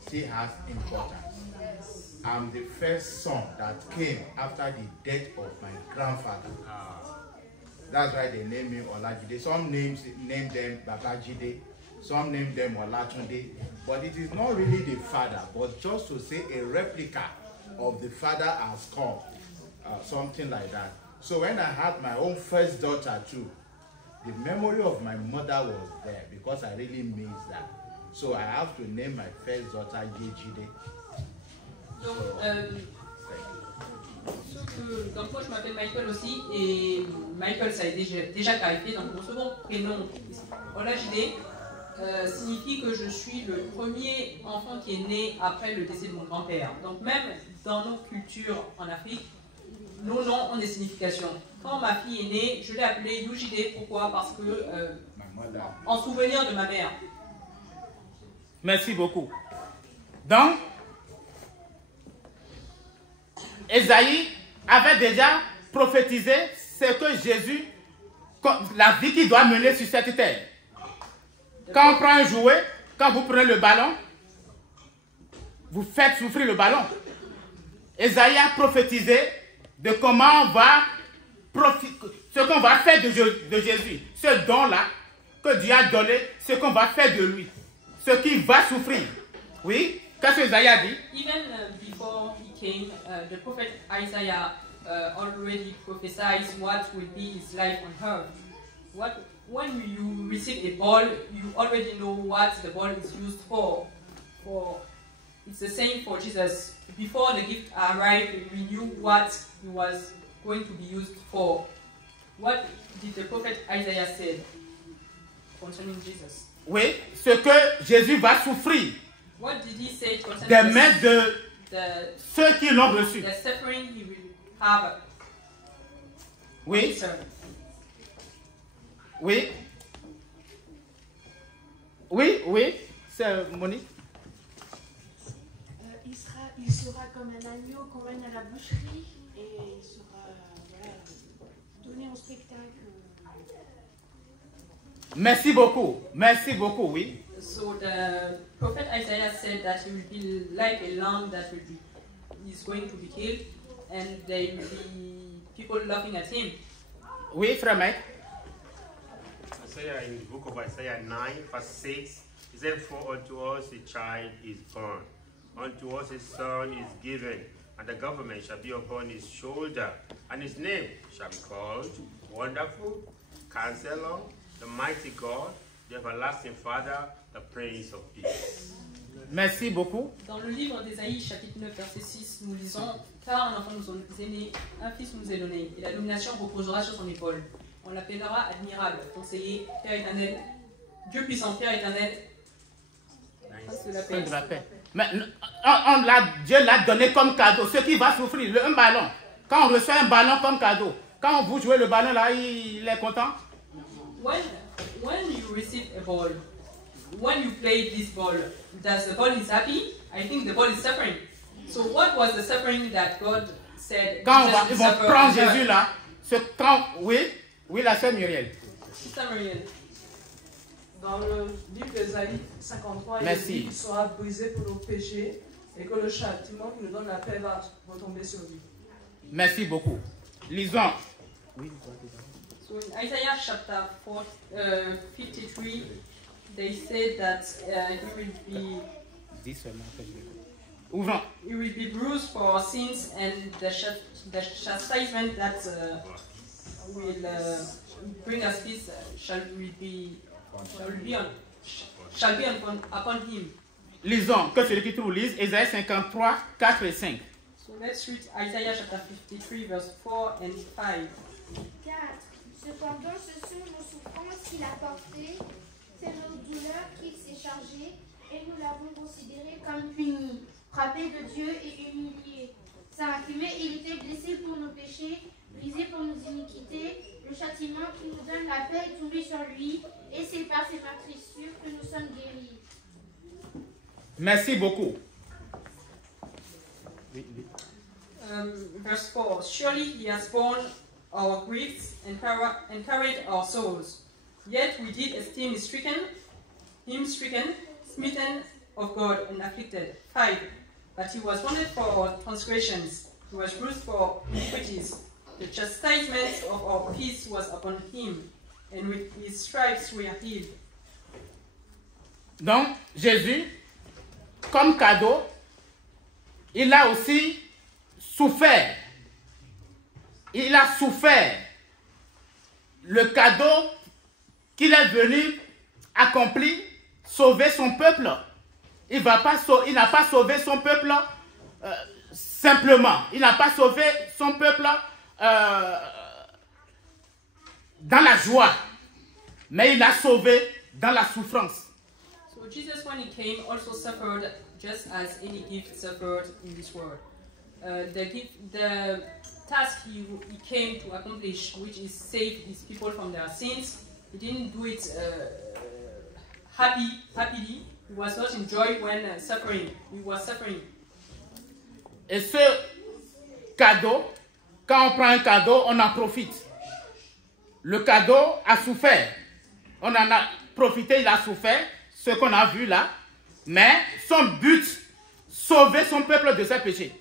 still has importance. I'm the first son that came after the death of my grandfather. That's why they named me Olajide. Some names name them Babajide, some name them Olatunde. But it is not really the father, but just to say a replica of the father has come, something like that. So when I had my own first daughter too, the memory of my mother was there because I really miss that. So I have to name my first daughter Yejide. Donc moi je m'appelle Michael aussi et Michael ça a déjà clarifié. Donc mon second prénom Olajide signifie que je suis le premier enfant qui est né après le décès de mon grand-père. Donc même dans nos cultures en Afrique, nos noms ont des significations. Quand ma fille est née, je l'ai appelée Yujide. Pourquoi? Parce que en souvenir de ma mère. Merci beaucoup. Donc, Ésaïe avait déjà prophétisé ce que Jésus, la vie qu'il doit mener sur cette terre. Quand on prend un jouet, quand vous prenez le ballon, vous faites souffrir le ballon. Ésaïe a prophétisé de comment on va ce qu'on va faire de Jésus, ce don-là que Dieu a donné, ce qu'on va faire de lui, ce qui va souffrir. Oui, qu'est-ce que Ésaïe a dit? Even before he came, the prophet Isaiah already prophesied what will be his life on earth. When you receive a ball, you already know what the ball is used for. It's the same for Jesus. Before the gift arrived, we knew what he was going to be used for. What did the prophet Isaiah say concerning Jesus? Oui, ce que Jésus va souffrir. What did he say concerning des mains de ceux qui l'ont reçu. The suffering he will have. Oui. Oui. Oui, oui. C'est Monique. Il sera comme un agneau qu'on mène à la boucherie et il sera donné en spectacle. Merci beaucoup, oui. So the prophet Isaiah said that he will be like a lamb that is going to be killed, and there will be people laughing at him. Oui, frère Mike. Isaiah, in the book of Isaiah 9, verse 6, he said, "For unto us a child is born, unto us a son is given, and the government shall be upon his shoulder, and his name shall be called Wonderful, Counselor, the Mighty God, the Everlasting Father, the Prince of Peace." Merci beaucoup. Dans le livre d'Ésaïe, chapitre 9, verset 6, nous lisons « Car un enfant nous est né, un fils nous est donné, et la domination reposera sur son épaule. On l'appellera admirable, conseiller, Père éternel, Dieu puissant, Père éternel, prince de la paix. » Mais Dieu l'a donné comme cadeau. Ce qui va souffrir, un ballon. Quand on reçoit un ballon comme cadeau, Quand vous jouez le ballon là, il est content? When you receive a ball, when you play this ball, does the ball is happy? I think the ball is suffering. So what was the suffering that God said? Quand ils vont prendre Jésus là, oui, la sœur Muriel. Dans le livre d'Ésaïe 53, il dit qu'il sera brisé pour nos péchés et que le châtiment qui nous donne la paix va retomber sur lui. Merci beaucoup. Lisons. So in Isaiah chapter 53, they said that he will be. He will be bruised for our sins, and the chastisement that will bring us peace shall be upon him. Lisons, que celui qui trouve lise, Ésaïe 53, 4 et 5. So let's read Isaiah chapter 53, verse 4 and 5. 4. Cependant, ce sont nos souffrances qu'il a portées, c'est nos douleurs qu'il s'est chargé, et nous l'avons considéré comme puni, frappé de Dieu et humilié. Seraphimé, il était blessé pour nos péchés, brisé pour nos iniquités. Le châtiment qui nous donne la paix est tombé sur lui, et c'est par ses meurtrissures que nous sommes guéris. Merci beaucoup. Verse 4. Surely he has borne our griefs and carried our sorrows. Yet we did esteem him stricken, smitten of God, and afflicted. 5. But he was wounded for our transgressions, he was bruised for iniquities. The chastisement of our peace was upon him, and with his stripes we are healed. Donc, Jésus, comme cadeau, il a aussi souffert. Il a souffert le cadeau qu'il est venu accomplir, sauver son peuple. Il n'a pas sauvé son peuple simplement. Il n'a pas sauvé son peuple dans la joie, mais il l'a sauvé dans la souffrance. So Jesus, when he came, also suffered just as any gift suffered in this world. The task he came to accomplish, which is save his people from their sins, he didn't do it happily. He was not in joy when suffering. He was suffering. Et ce cadeau, quand on prend un cadeau, on en profite. Le cadeau a souffert. On en a profité, il a souffert, ce qu'on a vu là. Mais son but, sauver son peuple de ses péchés.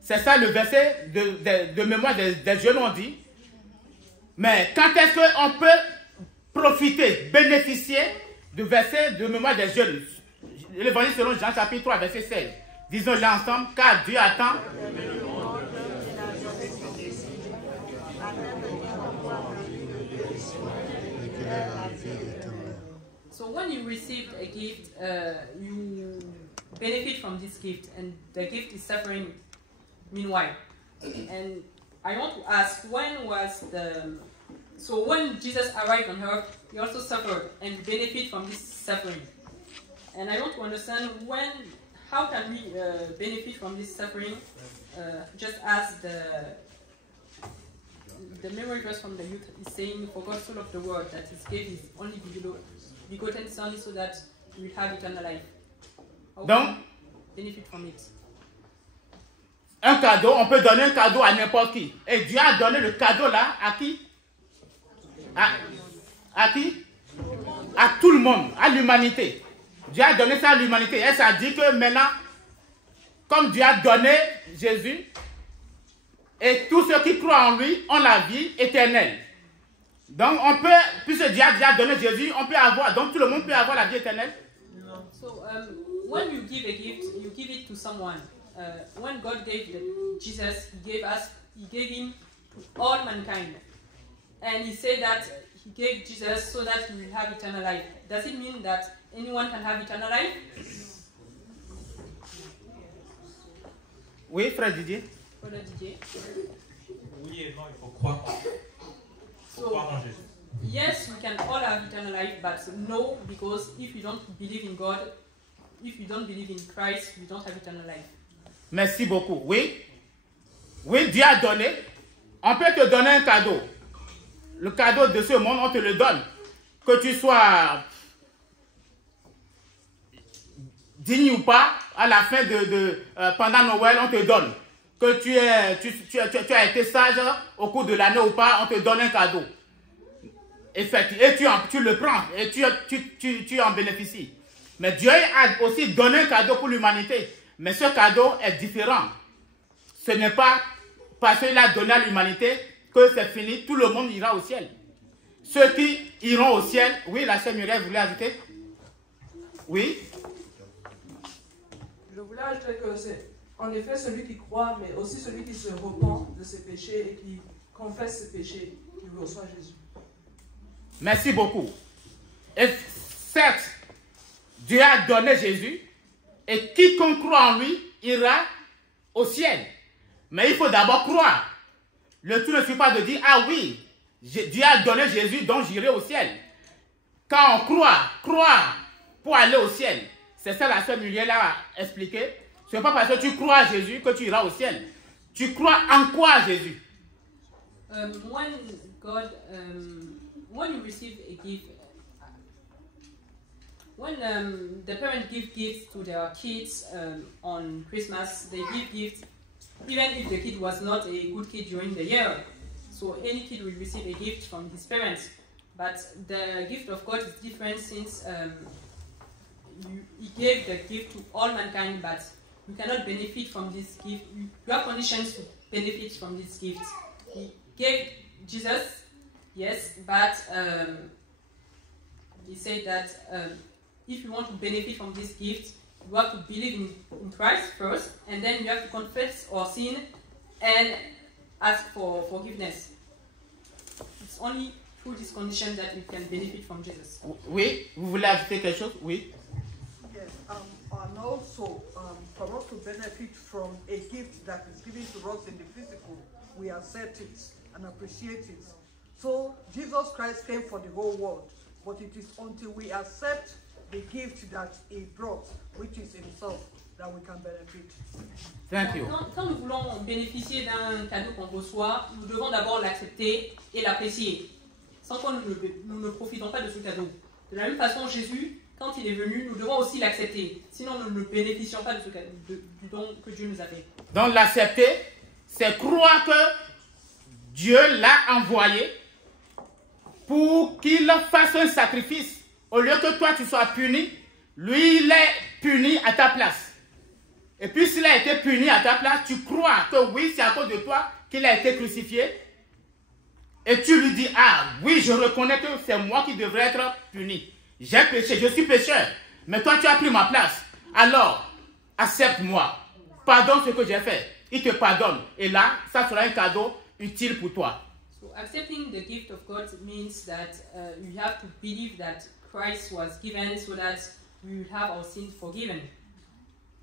C'est ça le verset de mémoire des jeunes ont dit. Mais quand est-ce qu'on peut profiter, bénéficier du verset de mémoire des jeunes? L'évangile selon Jean chapitre 3, verset 16. Disons-le ensemble, car Dieu attend. So when you received a gift, you benefit from this gift, and the gift is suffering meanwhile. And I want to ask, so when Jesus arrived on earth, he also suffered and benefit from this suffering. And I want to understand how can we benefit from this suffering, just as the memory verse from the youth is saying, for God so loved the world that he gave his only begotten son so that we will have eternal life. How can we benefit from it? Un cadeau, on peut donner un cadeau à n'importe qui. Et Dieu a donné le cadeau là à qui? À qui? À tout le monde, à l'humanité. Dieu a donné ça à l'humanité. Et ça dit que maintenant, comme Dieu a donné Jésus, et tous ceux qui croient en lui ont la vie éternelle. Donc on peut, puisque Dieu a déjà donné Jésus, on peut avoir, donc tout le monde peut avoir la vie éternelle. So when you give a gift, you give it to someone. When God gave Jesus, he gave him to all mankind. And he said that he gave Jesus so that we will have eternal life. Does it mean that anyone can have eternal life? Oui, frère Didier. Frère Didier. Oui et non, il faut croire. So, yes, we can all have eternal life, but no, because if you don't believe in God, if you don't believe in Christ, you don't have eternal life. Merci beaucoup. Oui. Oui, Dieu a donné. On peut te donner un cadeau. Le cadeau de ce monde, on te le donne. Que tu sois digne ou pas, à la fin pendant Noël, on te donne. Que tu as été sage au cours de l'année ou pas, on te donne un cadeau. Et tu le prends et tu en bénéficies. Mais Dieu a aussi donné un cadeau pour l'humanité. Mais ce cadeau est différent. Ce n'est pas parce qu'il a donné à l'humanité que c'est fini, tout le monde ira au ciel. Ceux qui iront au ciel, oui, la sœur Muriel voulait ajouter? Oui? Je voulais ajouter que c'est en effet celui qui croit, mais aussi celui qui se repent de ses péchés et qui confesse ses péchés, qui reçoit Jésus. Merci beaucoup. Et certes, Dieu a donné Jésus, et quiconque croit en lui ira au ciel. Mais il faut d'abord croire. Le tout ne suffit pas de dire, ah oui, Dieu a donné Jésus, donc j'irai au ciel. Quand on croire pour aller au ciel. C'est ça la sœur Muriel a expliqué. Ce n'est pas parce que tu crois à Jésus que tu iras au ciel. Tu crois en quoi Jésus? When you receive a gift, when the parents give gifts to their kids on Christmas, they give gifts even if the kid was not a good kid during the year. So any kid will receive a gift from his parents. But the gift of God is different since He gave the gift to all mankind, but you cannot benefit from this gift. You have conditions to benefit from this gift. He gave Jesus, yes, but He said that if you want to benefit from this gift, you have to believe in Christ first, and then you have to confess our sin and ask for forgiveness. It's only through this condition that we can benefit from Jesus. Oui, vous voulez ajouter quelque chose? Oui. Yes, and also for us to benefit from a gift that is given to us in the physical, we accept it and appreciate it. So Jesus Christ came for the whole world, but it is until we accept the gift that He brought, which is Himself, that we can benefit. Thank you. Quand nous voulons bénéficier d'un cadeau qu'on reçoit, nous devons d'abord l'accepter et l'apprécier. Sans quoi nous ne profitons pas de ce cadeau. De la même façon, Jésus, quand il est venu, nous devons aussi l'accepter. Sinon, nous ne bénéficions pas de ce cadeau, du don que Dieu nous a fait. Donc l'accepter, c'est croire que Dieu l'a envoyé pour qu'il fasse un sacrifice. Au lieu que toi tu sois puni, lui il est puni à ta place. Et puis s'il a été puni à ta place, tu crois que oui, c'est à cause de toi qu'il a été crucifié. Et tu lui dis, ah oui, je reconnais que c'est moi qui devrais être puni. J'ai péché, je suis pécheur. Mais toi tu as pris ma place. Alors, accepte-moi. Pardonne ce que j'ai fait. Il te pardonne. Et là, ça sera un cadeau utile pour toi. So accepting the gift of God means that you have to believe that Christ was given so that we will have our sins forgiven.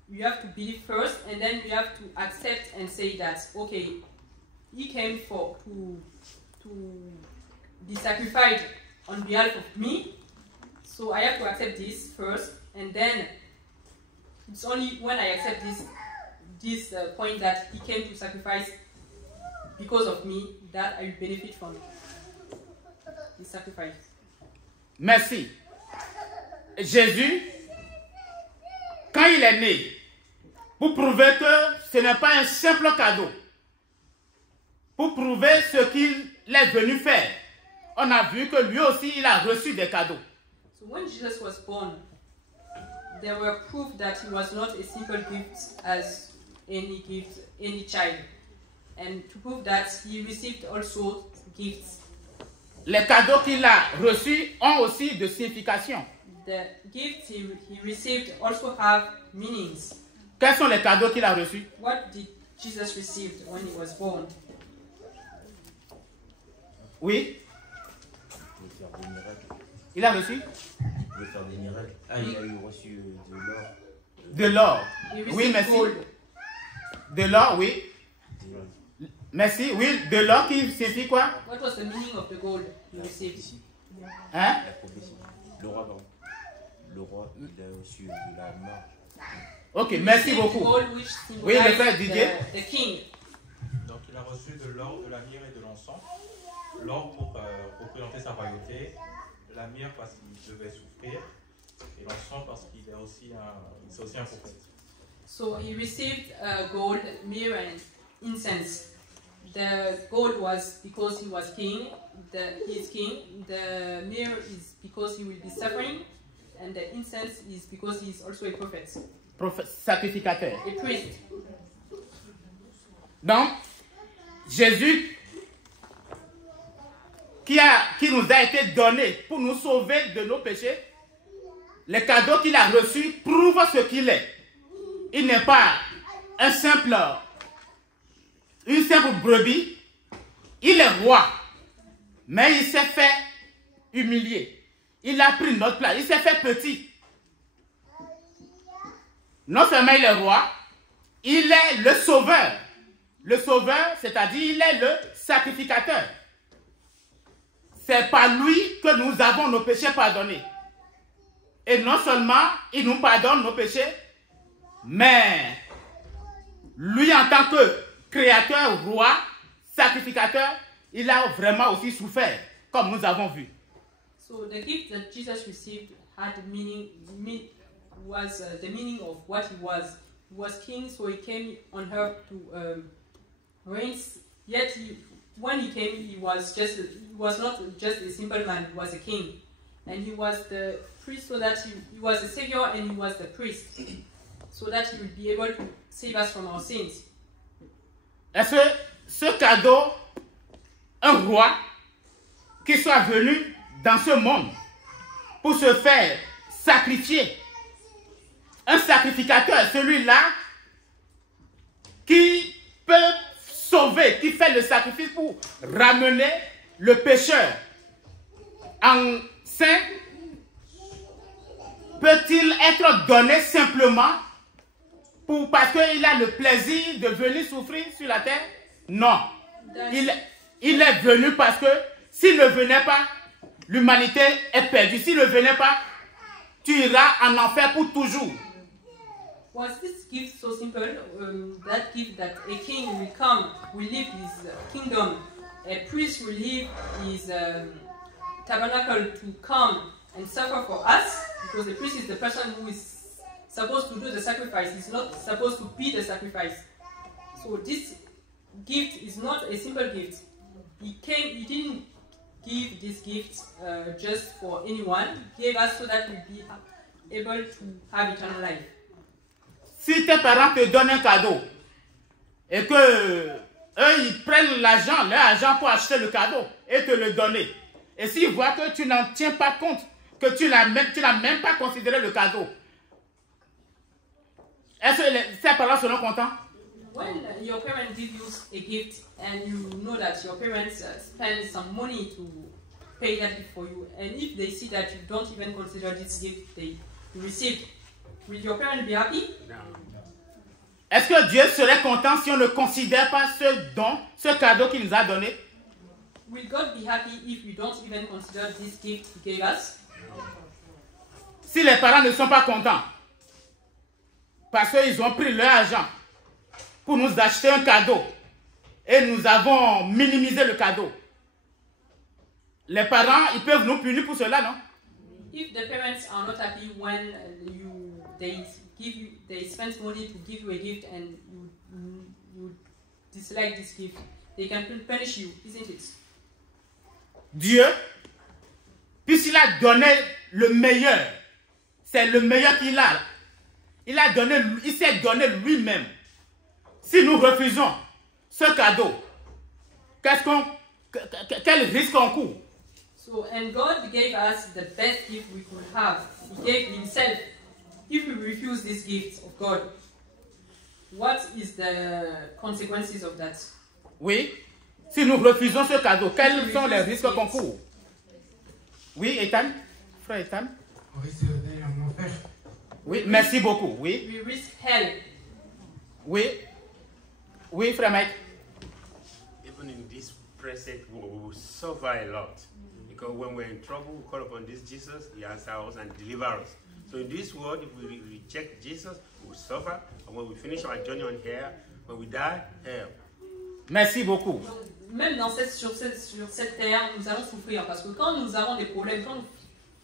You have to believe first, and then you have to accept and say that, okay, He came to be sacrificed on behalf of me, so I have to accept this first, and then it's only when I accept this point that He came to sacrifice because of me that I will benefit from His sacrifice. Merci. Jésus, quand il est né, pour prouver que ce n'est pas un simple cadeau, pour prouver ce qu'il est venu faire, on a vu que lui aussi, il a reçu des cadeaux. So when Jesus was born, there were proof that He was not a simple gift as any child. And to prove that He received also gifts. Les cadeaux qu'il a reçus ont aussi de signification. The gifts he received also have meanings. Quels sont les cadeaux qu'il a reçus? What did Jesus receive when He was born? Oui. Il a reçu? Il pouvait faire des miracles. Ah, il a reçu de l'or. De l'or. Oui, merci. Gold. De l'or, oui. Merci. Oui, de l'or qui signifie quoi? What was the meaning of the gold he received? Hein? La prophétie. Le roi, pardon. Le roi, il a reçu de la marque. Ok, merci beaucoup. Gold, which oui, le frère Didier. The king. Donc qu'il a reçu de l'or, de la myrrhe et de l'encens. L'or pour représenter sa royauté, la myrrhe parce qu'il devait souffrir, et l'encens parce qu'il est aussi un prophète. So he received gold, myrrh, and incense. The gold was because he was king. He is king. The myrrh is because he will be suffering, and the incense is because he is also a prophet. Sacrificateur. A priest. Donc, Jésus, qui nous a été donné pour nous sauver de nos péchés, les cadeaux qu'il a reçus prouvent ce qu'il est. Il n'est pas une simple brebis, il est roi, mais il s'est fait humilier. Il a pris notre place, il s'est fait petit. Non seulement il est roi, il est le sauveur. Le sauveur, c'est-à-dire il est le sacrificateur. C'est par lui que nous avons nos péchés pardonnés. Et non seulement il nous pardonne nos péchés, mais lui en tant que créateur, roi, sacrificateur, il a vraiment aussi souffert, comme nous avons vu. So the gift that Jesus received had the meaning of what he was. He was king, so he came on earth to reign. Yet when he came, he was not just a simple man. He was a king, and he was the priest, so that he was the savior, and he was the priest, so that he would be able to save us from our sins. Est-ce que ce cadeau, un roi qui soit venu dans ce monde pour se faire sacrifier, un sacrificateur, celui-là qui peut sauver, qui fait le sacrifice pour ramener le pécheur en saint, peut-il être donné simplement parce qu'il a le plaisir de venir souffrir sur la terre? Non. Il est venu parce que s'il ne venait pas, l'humanité est perdue. S'il ne venait pas, tu iras en enfer pour toujours. Was this gift so simple? That gift that a king will come, will leave his kingdom, a priest will leave his tabernacle to come and suffer for us, because the priest is the person who is supposed to do the sacrifice. He's not supposed to be the sacrifice. So this gift is not a simple gift. He didn't give this gift just for anyone. He gave us so that we'll be able to have eternal life. Si tes parents te donnent un cadeau et que eux ils prennent leur argent pour acheter le cadeau et te le donner, et s'ils voient que tu n'en tiens pas compte, que tu n'as même pas considéré le cadeau, est-ce que tes parents seront contents? When your parents give you a gift and you know that your parents spend some money to pay that gift for you, and if they see that you don't even consider this gift they received, will your parents be happy? No. Est-ce que Dieu serait content si on ne considère pas ce don, ce cadeau qu'il nous a donné? Will God be happy if we don't even consider this gift He gave us? Si les parents ne sont pas contents parce qu'ils ont pris leur argent pour nous acheter un cadeau et nous avons minimisé le cadeau, les parents, ils peuvent nous punir pour cela, non? If the parents are not happy when they spend money to give you a gift and you dislike this gift, they can punish you, isn't it? Dieu, puisqu'il a donné le meilleur, c'est le meilleur qu'il a. Il s'est donné lui-même. Si nous refusons ce cadeau, quel risque on court? So, and God gave us the best gift we could have. He gave Himself. If we refuse this gift of God, what is the consequences of that? Oui, si nous refusons ce cadeau, quels sont les risques qu'on court? Oui, Ethan? Frère Ethan? On risque d'aller en enfer. Oui, merci beaucoup. Oui. We risk hell. Oui. Oui, frère Mike. Even in this present world, we will suffer a lot. Because when we're in trouble, we call upon this Jesus, He answers us and delivers us. So in this world, if we reject Jesus, we will suffer. And when we finish our journey on here, when we die, hell. Merci beaucoup. Même sur cette terre, nous allons souffrir. Parce que quand nous avons des problèmes, quand nous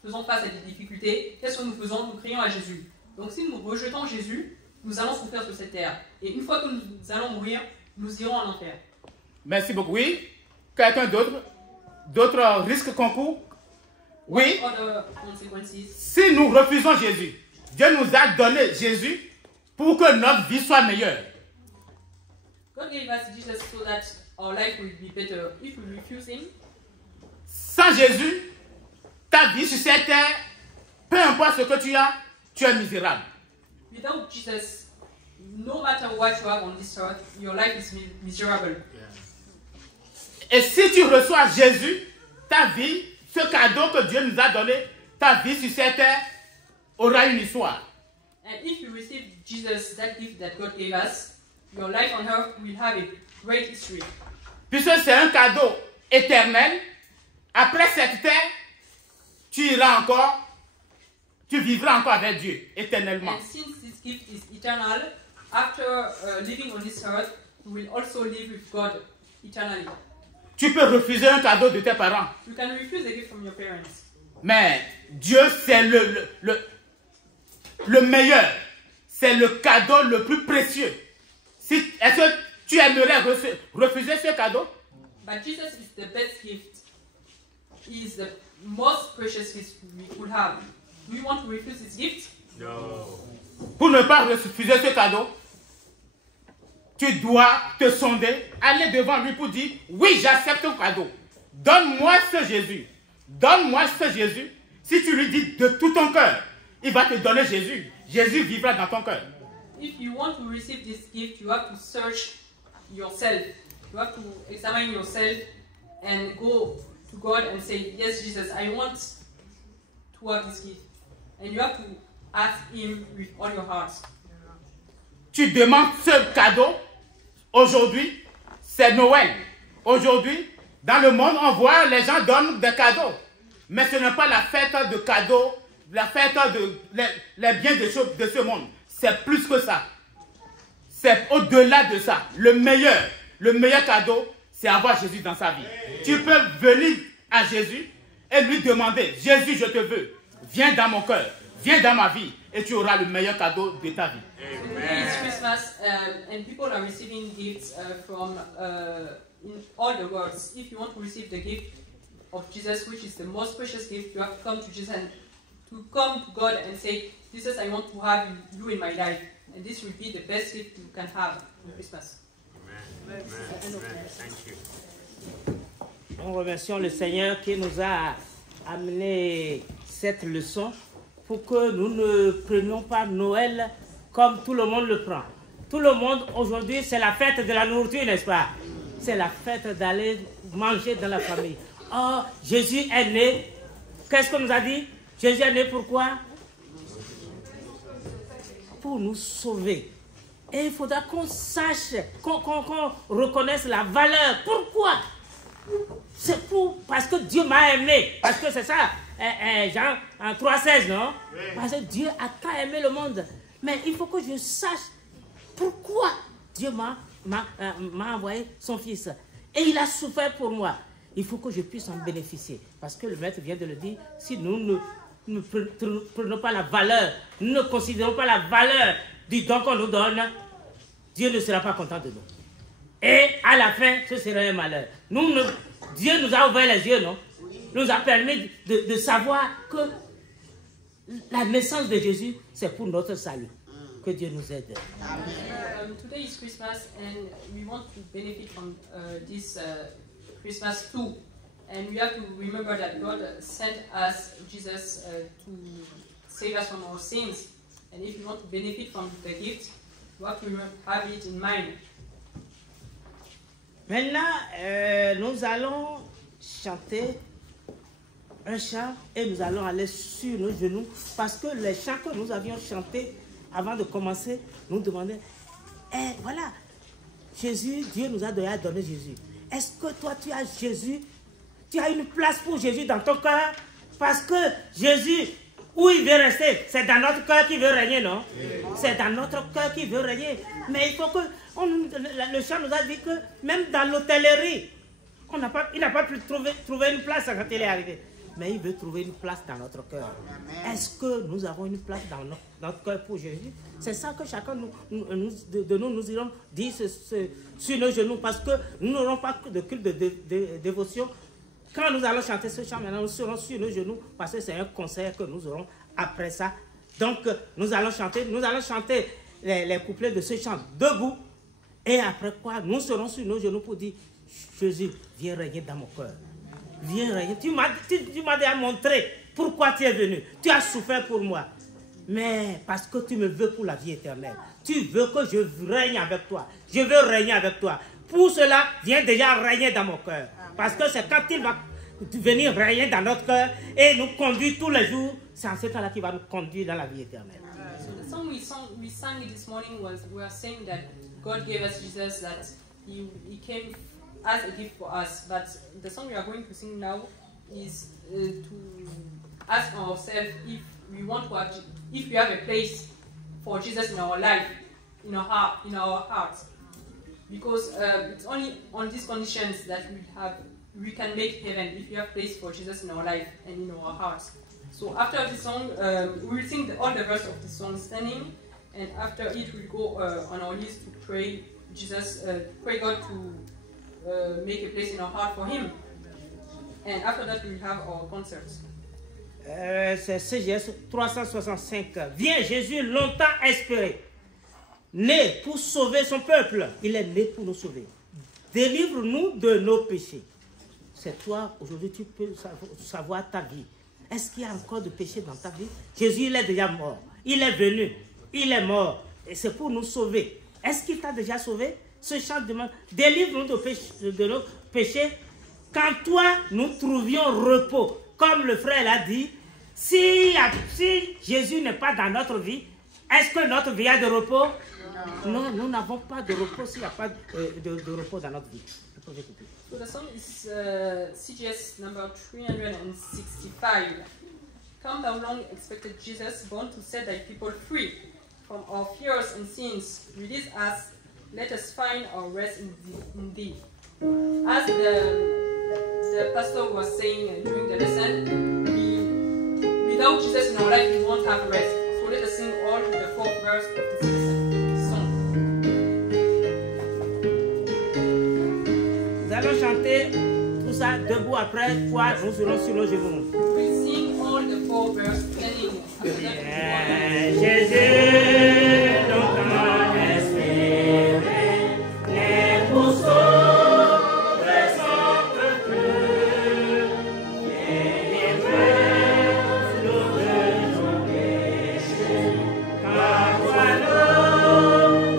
faisons face à des difficultés, qu'est-ce que nous faisons? Nous crions à Jésus. Donc si nous rejetons Jésus, nous allons souffrir sur cette terre. Et une fois que nous allons mourir, nous irons en enfer. Merci beaucoup. Oui? Quelqu'un d'autre? D'autres risques concours? Oui? Si nous refusons Jésus, Dieu nous a donné Jésus pour que notre vie soit meilleure. God gave us Jesus so that our life will be better. If we refuse him, sans Jésus, ta vie sur cette terre, peu importe ce que tu as, tu es misérable. Without Jesus, no matter what you have on this earth, your life is miserable. Et si tu reçois Jésus, ta vie, ce cadeau que Dieu nous a donné, ta vie sur cette terre aura une histoire. And if you receive Jesus, that gift that God gave us, your life on earth will have a great history. Puisque c'est un cadeau éternel, après cette terre, tu iras encore, tu vivras encore avec Dieu éternellement. And since this gift is eternal, after living on this earth, you will also live with God eternally. Tu peux refuser un cadeau de tes parents. You can refuse a gift from your parents. Mais Dieu, c'est le meilleur. C'est le cadeau le plus précieux. Est-ce que tu aimerais refuser ce cadeau? But Jesus is the best gift. He is the most precious gift we could have. Do you want to refuse this gift? No. Pour ne pas refuser ce cadeau, tu dois te sonder, aller devant lui pour dire, oui, j'accepte ton cadeau. Donne-moi ce Jésus. Donne-moi ce Jésus. Si tu lui dis de tout ton cœur, il va te donner Jésus. Jésus vivra dans ton cœur. If you want to receive this gift, you have to search yourself. You have to examine yourself and go to God and say, yes, Jesus, I want to have this gift. And you have to ask him with all your heart. Tu demandes ce cadeau. Aujourd'hui, c'est Noël. Aujourd'hui, dans le monde, on voit les gens donnent des cadeaux. Mais ce n'est pas la fête de cadeaux, la fête de les biens de ce monde. C'est plus que ça. C'est au-delà de ça. Le meilleur cadeau, c'est avoir Jésus dans sa vie. Tu peux venir à Jésus et lui demander, Jésus, je te veux. Viens dans mon cœur, viens dans ma vie et tu auras le meilleur cadeau de ta vie. It's Christmas and people are receiving gifts from in all the world. If you want to receive the gift of Jesus, which is the most precious gift, you have to come to Jesus and to come to God and say, Jesus, I want to have you in my life. And this will be the best gift you can have on Christmas. Amen. Thank you. Nous remercions le Seigneur qui nous a amené cette leçon pour que nous ne prenions pas Noël comme tout le monde le prend. Tout le monde, aujourd'hui, c'est la fête de la nourriture, n'est-ce pas? C'est la fête d'aller manger dans la famille. Oh, Jésus est né. Qu'est-ce qu'on nous a dit? Jésus est né pourquoi? Pour nous sauver. Et il faudra qu'on sache, qu'on reconnaisse la valeur. Pourquoi? C'est parce que Dieu m'a aimé. Parce que c'est ça, Jean 3,16, non? Oui. Parce que Dieu a tant aimé le monde. Mais il faut que je sache pourquoi Dieu m'a envoyé son fils. Et il a souffert pour moi. Il faut que je puisse en bénéficier. Parce que le maître vient de le dire, si nous ne prenons pas la valeur, nous ne considérons pas la valeur du don qu'on nous donne, Dieu ne sera pas content de nous. Et à la fin, ce sera un malheur. Dieu nous a ouvert les yeux, non? Nous a permis de savoir que la naissance de Jésus, c'est pour notre salut. Que Dieu nous aide. Today is Christmas and we want to benefit from this Christmas too. And we have to remember that God sent us Jesus to save us from our sins. And if you want to benefit from the gift, you have to have it in mind. Maintenant, nous allons chanter un chant et nous allons aller sur nos genoux parce que les chants que nous avions chantés avant de commencer, nous demandaient, voilà, Jésus, Dieu nous a donné Jésus. Est-ce que toi tu as Jésus? Tu as une place pour Jésus dans ton cœur? Parce que Jésus où il veut rester. C'est dans notre cœur qu'il veut régner, non? C'est dans notre cœur qu'il veut régner. Mais il faut que... le chant nous a dit que même dans l'hôtellerie, il n'a pas pu trouver une place quand il est arrivé. Mais il veut trouver une place dans notre cœur. Est-ce que nous avons une place dans notre cœur pour Jésus? C'est ça que chacun de nous irons dire sur nos genoux, parce que nous n'aurons pas de culte de dévotion. Quand nous allons chanter ce chant, maintenant nous serons sur nos genoux, parce que c'est un concert que nous aurons après ça. Donc nous allons chanter les couplets de ce chant debout, et après quoi nous serons sur nos genoux pour dire: Jésus, viens régner dans mon cœur. Viens régner. Tu m'as déjà montré pourquoi tu es venu. Tu as souffert pour moi. Mais parce que tu me veux pour la vie éternelle. Tu veux que je règne avec toi. Je veux régner avec toi. Pour cela, viens déjà régner dans mon cœur. Parce que c'est quand il va venir régner dans notre cœur et nous conduire tous les jours, c'est en ce temps-là qu'il va nous conduire dans la vie éternelle. So the song we sang this morning was, we are saying that God gave us Jesus, that he came as a gift for us. But the song we are going to sing now is to ask ourselves if we want to if we have a place for Jesus in our life, in our hearts. Because it's only on these conditions that we can make heaven, if we have place for Jesus in our life and in our hearts. So after the song, we will sing all the verse of the song standing, and after it we'll go on our knees to pray pray God to make a place in our heart for Him. And after that we'll have our concerts. C'est CGS 365. Viens Jésus longtemps espéré, né pour sauver son peuple. Il est né pour nous sauver. Délivre-nous de nos péchés. C'est toi, aujourd'hui, tu peux savoir ta vie. Est-ce qu'il y a encore de péché dans ta vie? Jésus, il est déjà mort. Il est venu. Il est mort. Et c'est pour nous sauver. Est-ce qu'il t'a déjà sauvé? Ce chant demande: délivre-nous de nos péchés. Qu'en toi, nous trouvions repos. Comme le frère l'a dit, si Jésus n'est pas dans notre vie, est-ce que notre vie a de repos? Non, nous n'avons pas de repos s'il n'y a pas de repos dans notre vie. So the song is CGS number 365. Come thou long expected Jesus, born to set thy people free from our fears and sins. Release us, let us find our rest in thee. As the pastor was saying during the lesson, without Jesus in our life, we won't have rest. So let us sing all the 4 verses of this song. Nous allons chanter tout ça debout, après quoi nous serons sur nos genoux. We sing all the 4 verses standing. Jésus, longtemps espéré, né pour sauver son peuple. Délivre-nous de nos péchés, car toi nous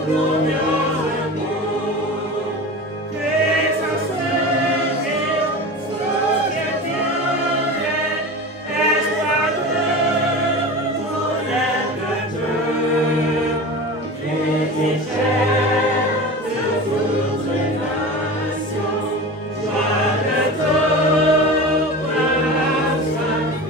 trouvions repos. Puissance de Dieu, soutien éternel, espoir de tous les peuples. Jésus cher de toutes les nations, joie de tout par sa vie.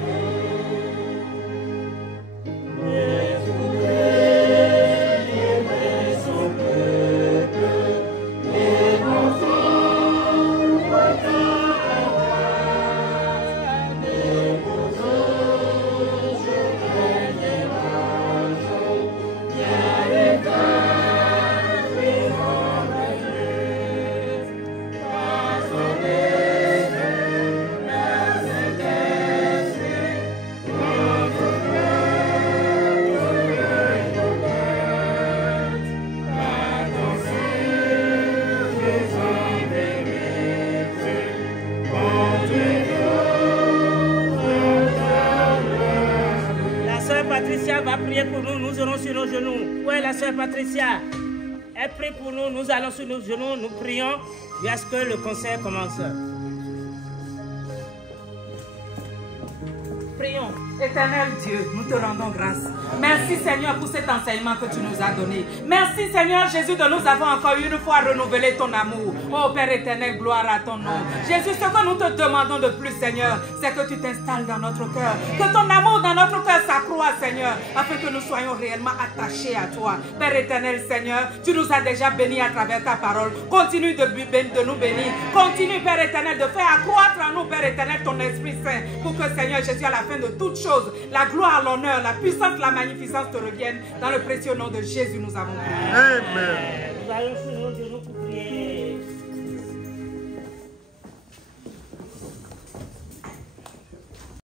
Délivrer son peuple, les enfants autant à voir, les beaux jours des marchands, bien les cœurs vivants rêver, par son esprit, la Saint-Esprit, notre peuple par ton Saint, faisant vérité, bon Dieu, la sœur Patricia va prier pour nous, nous serons sur nos genoux. Où est la sœur Patricia? Elle prie pour nous, nous allons sur nos genoux, nous prions jusqu'à ce que le concert commence. Prions. Éternel Dieu, nous te rendons grâce. Merci Seigneur pour cet enseignement que tu nous as donné. Merci Seigneur Jésus de nous avoir encore une fois renouvelé ton amour. Oh Père éternel, gloire à ton nom. Jésus, ce que nous te demandons de plus Seigneur, c'est que tu t'installes dans notre cœur. Que ton amour dans notre cœur s'accroît Seigneur, afin que nous soyons réellement attachés à toi. Père éternel Seigneur, tu nous as déjà bénis à travers ta parole. Continue de nous bénir. Continue Père éternel de faire accroître en nous Père éternel ton Esprit Saint. Pour que Seigneur Jésus à la fin de toutes choses, la gloire, l'honneur, la puissance, la magnificence te reviennent. Dans le précieux nom de Jésus, nous avons prié. Amen.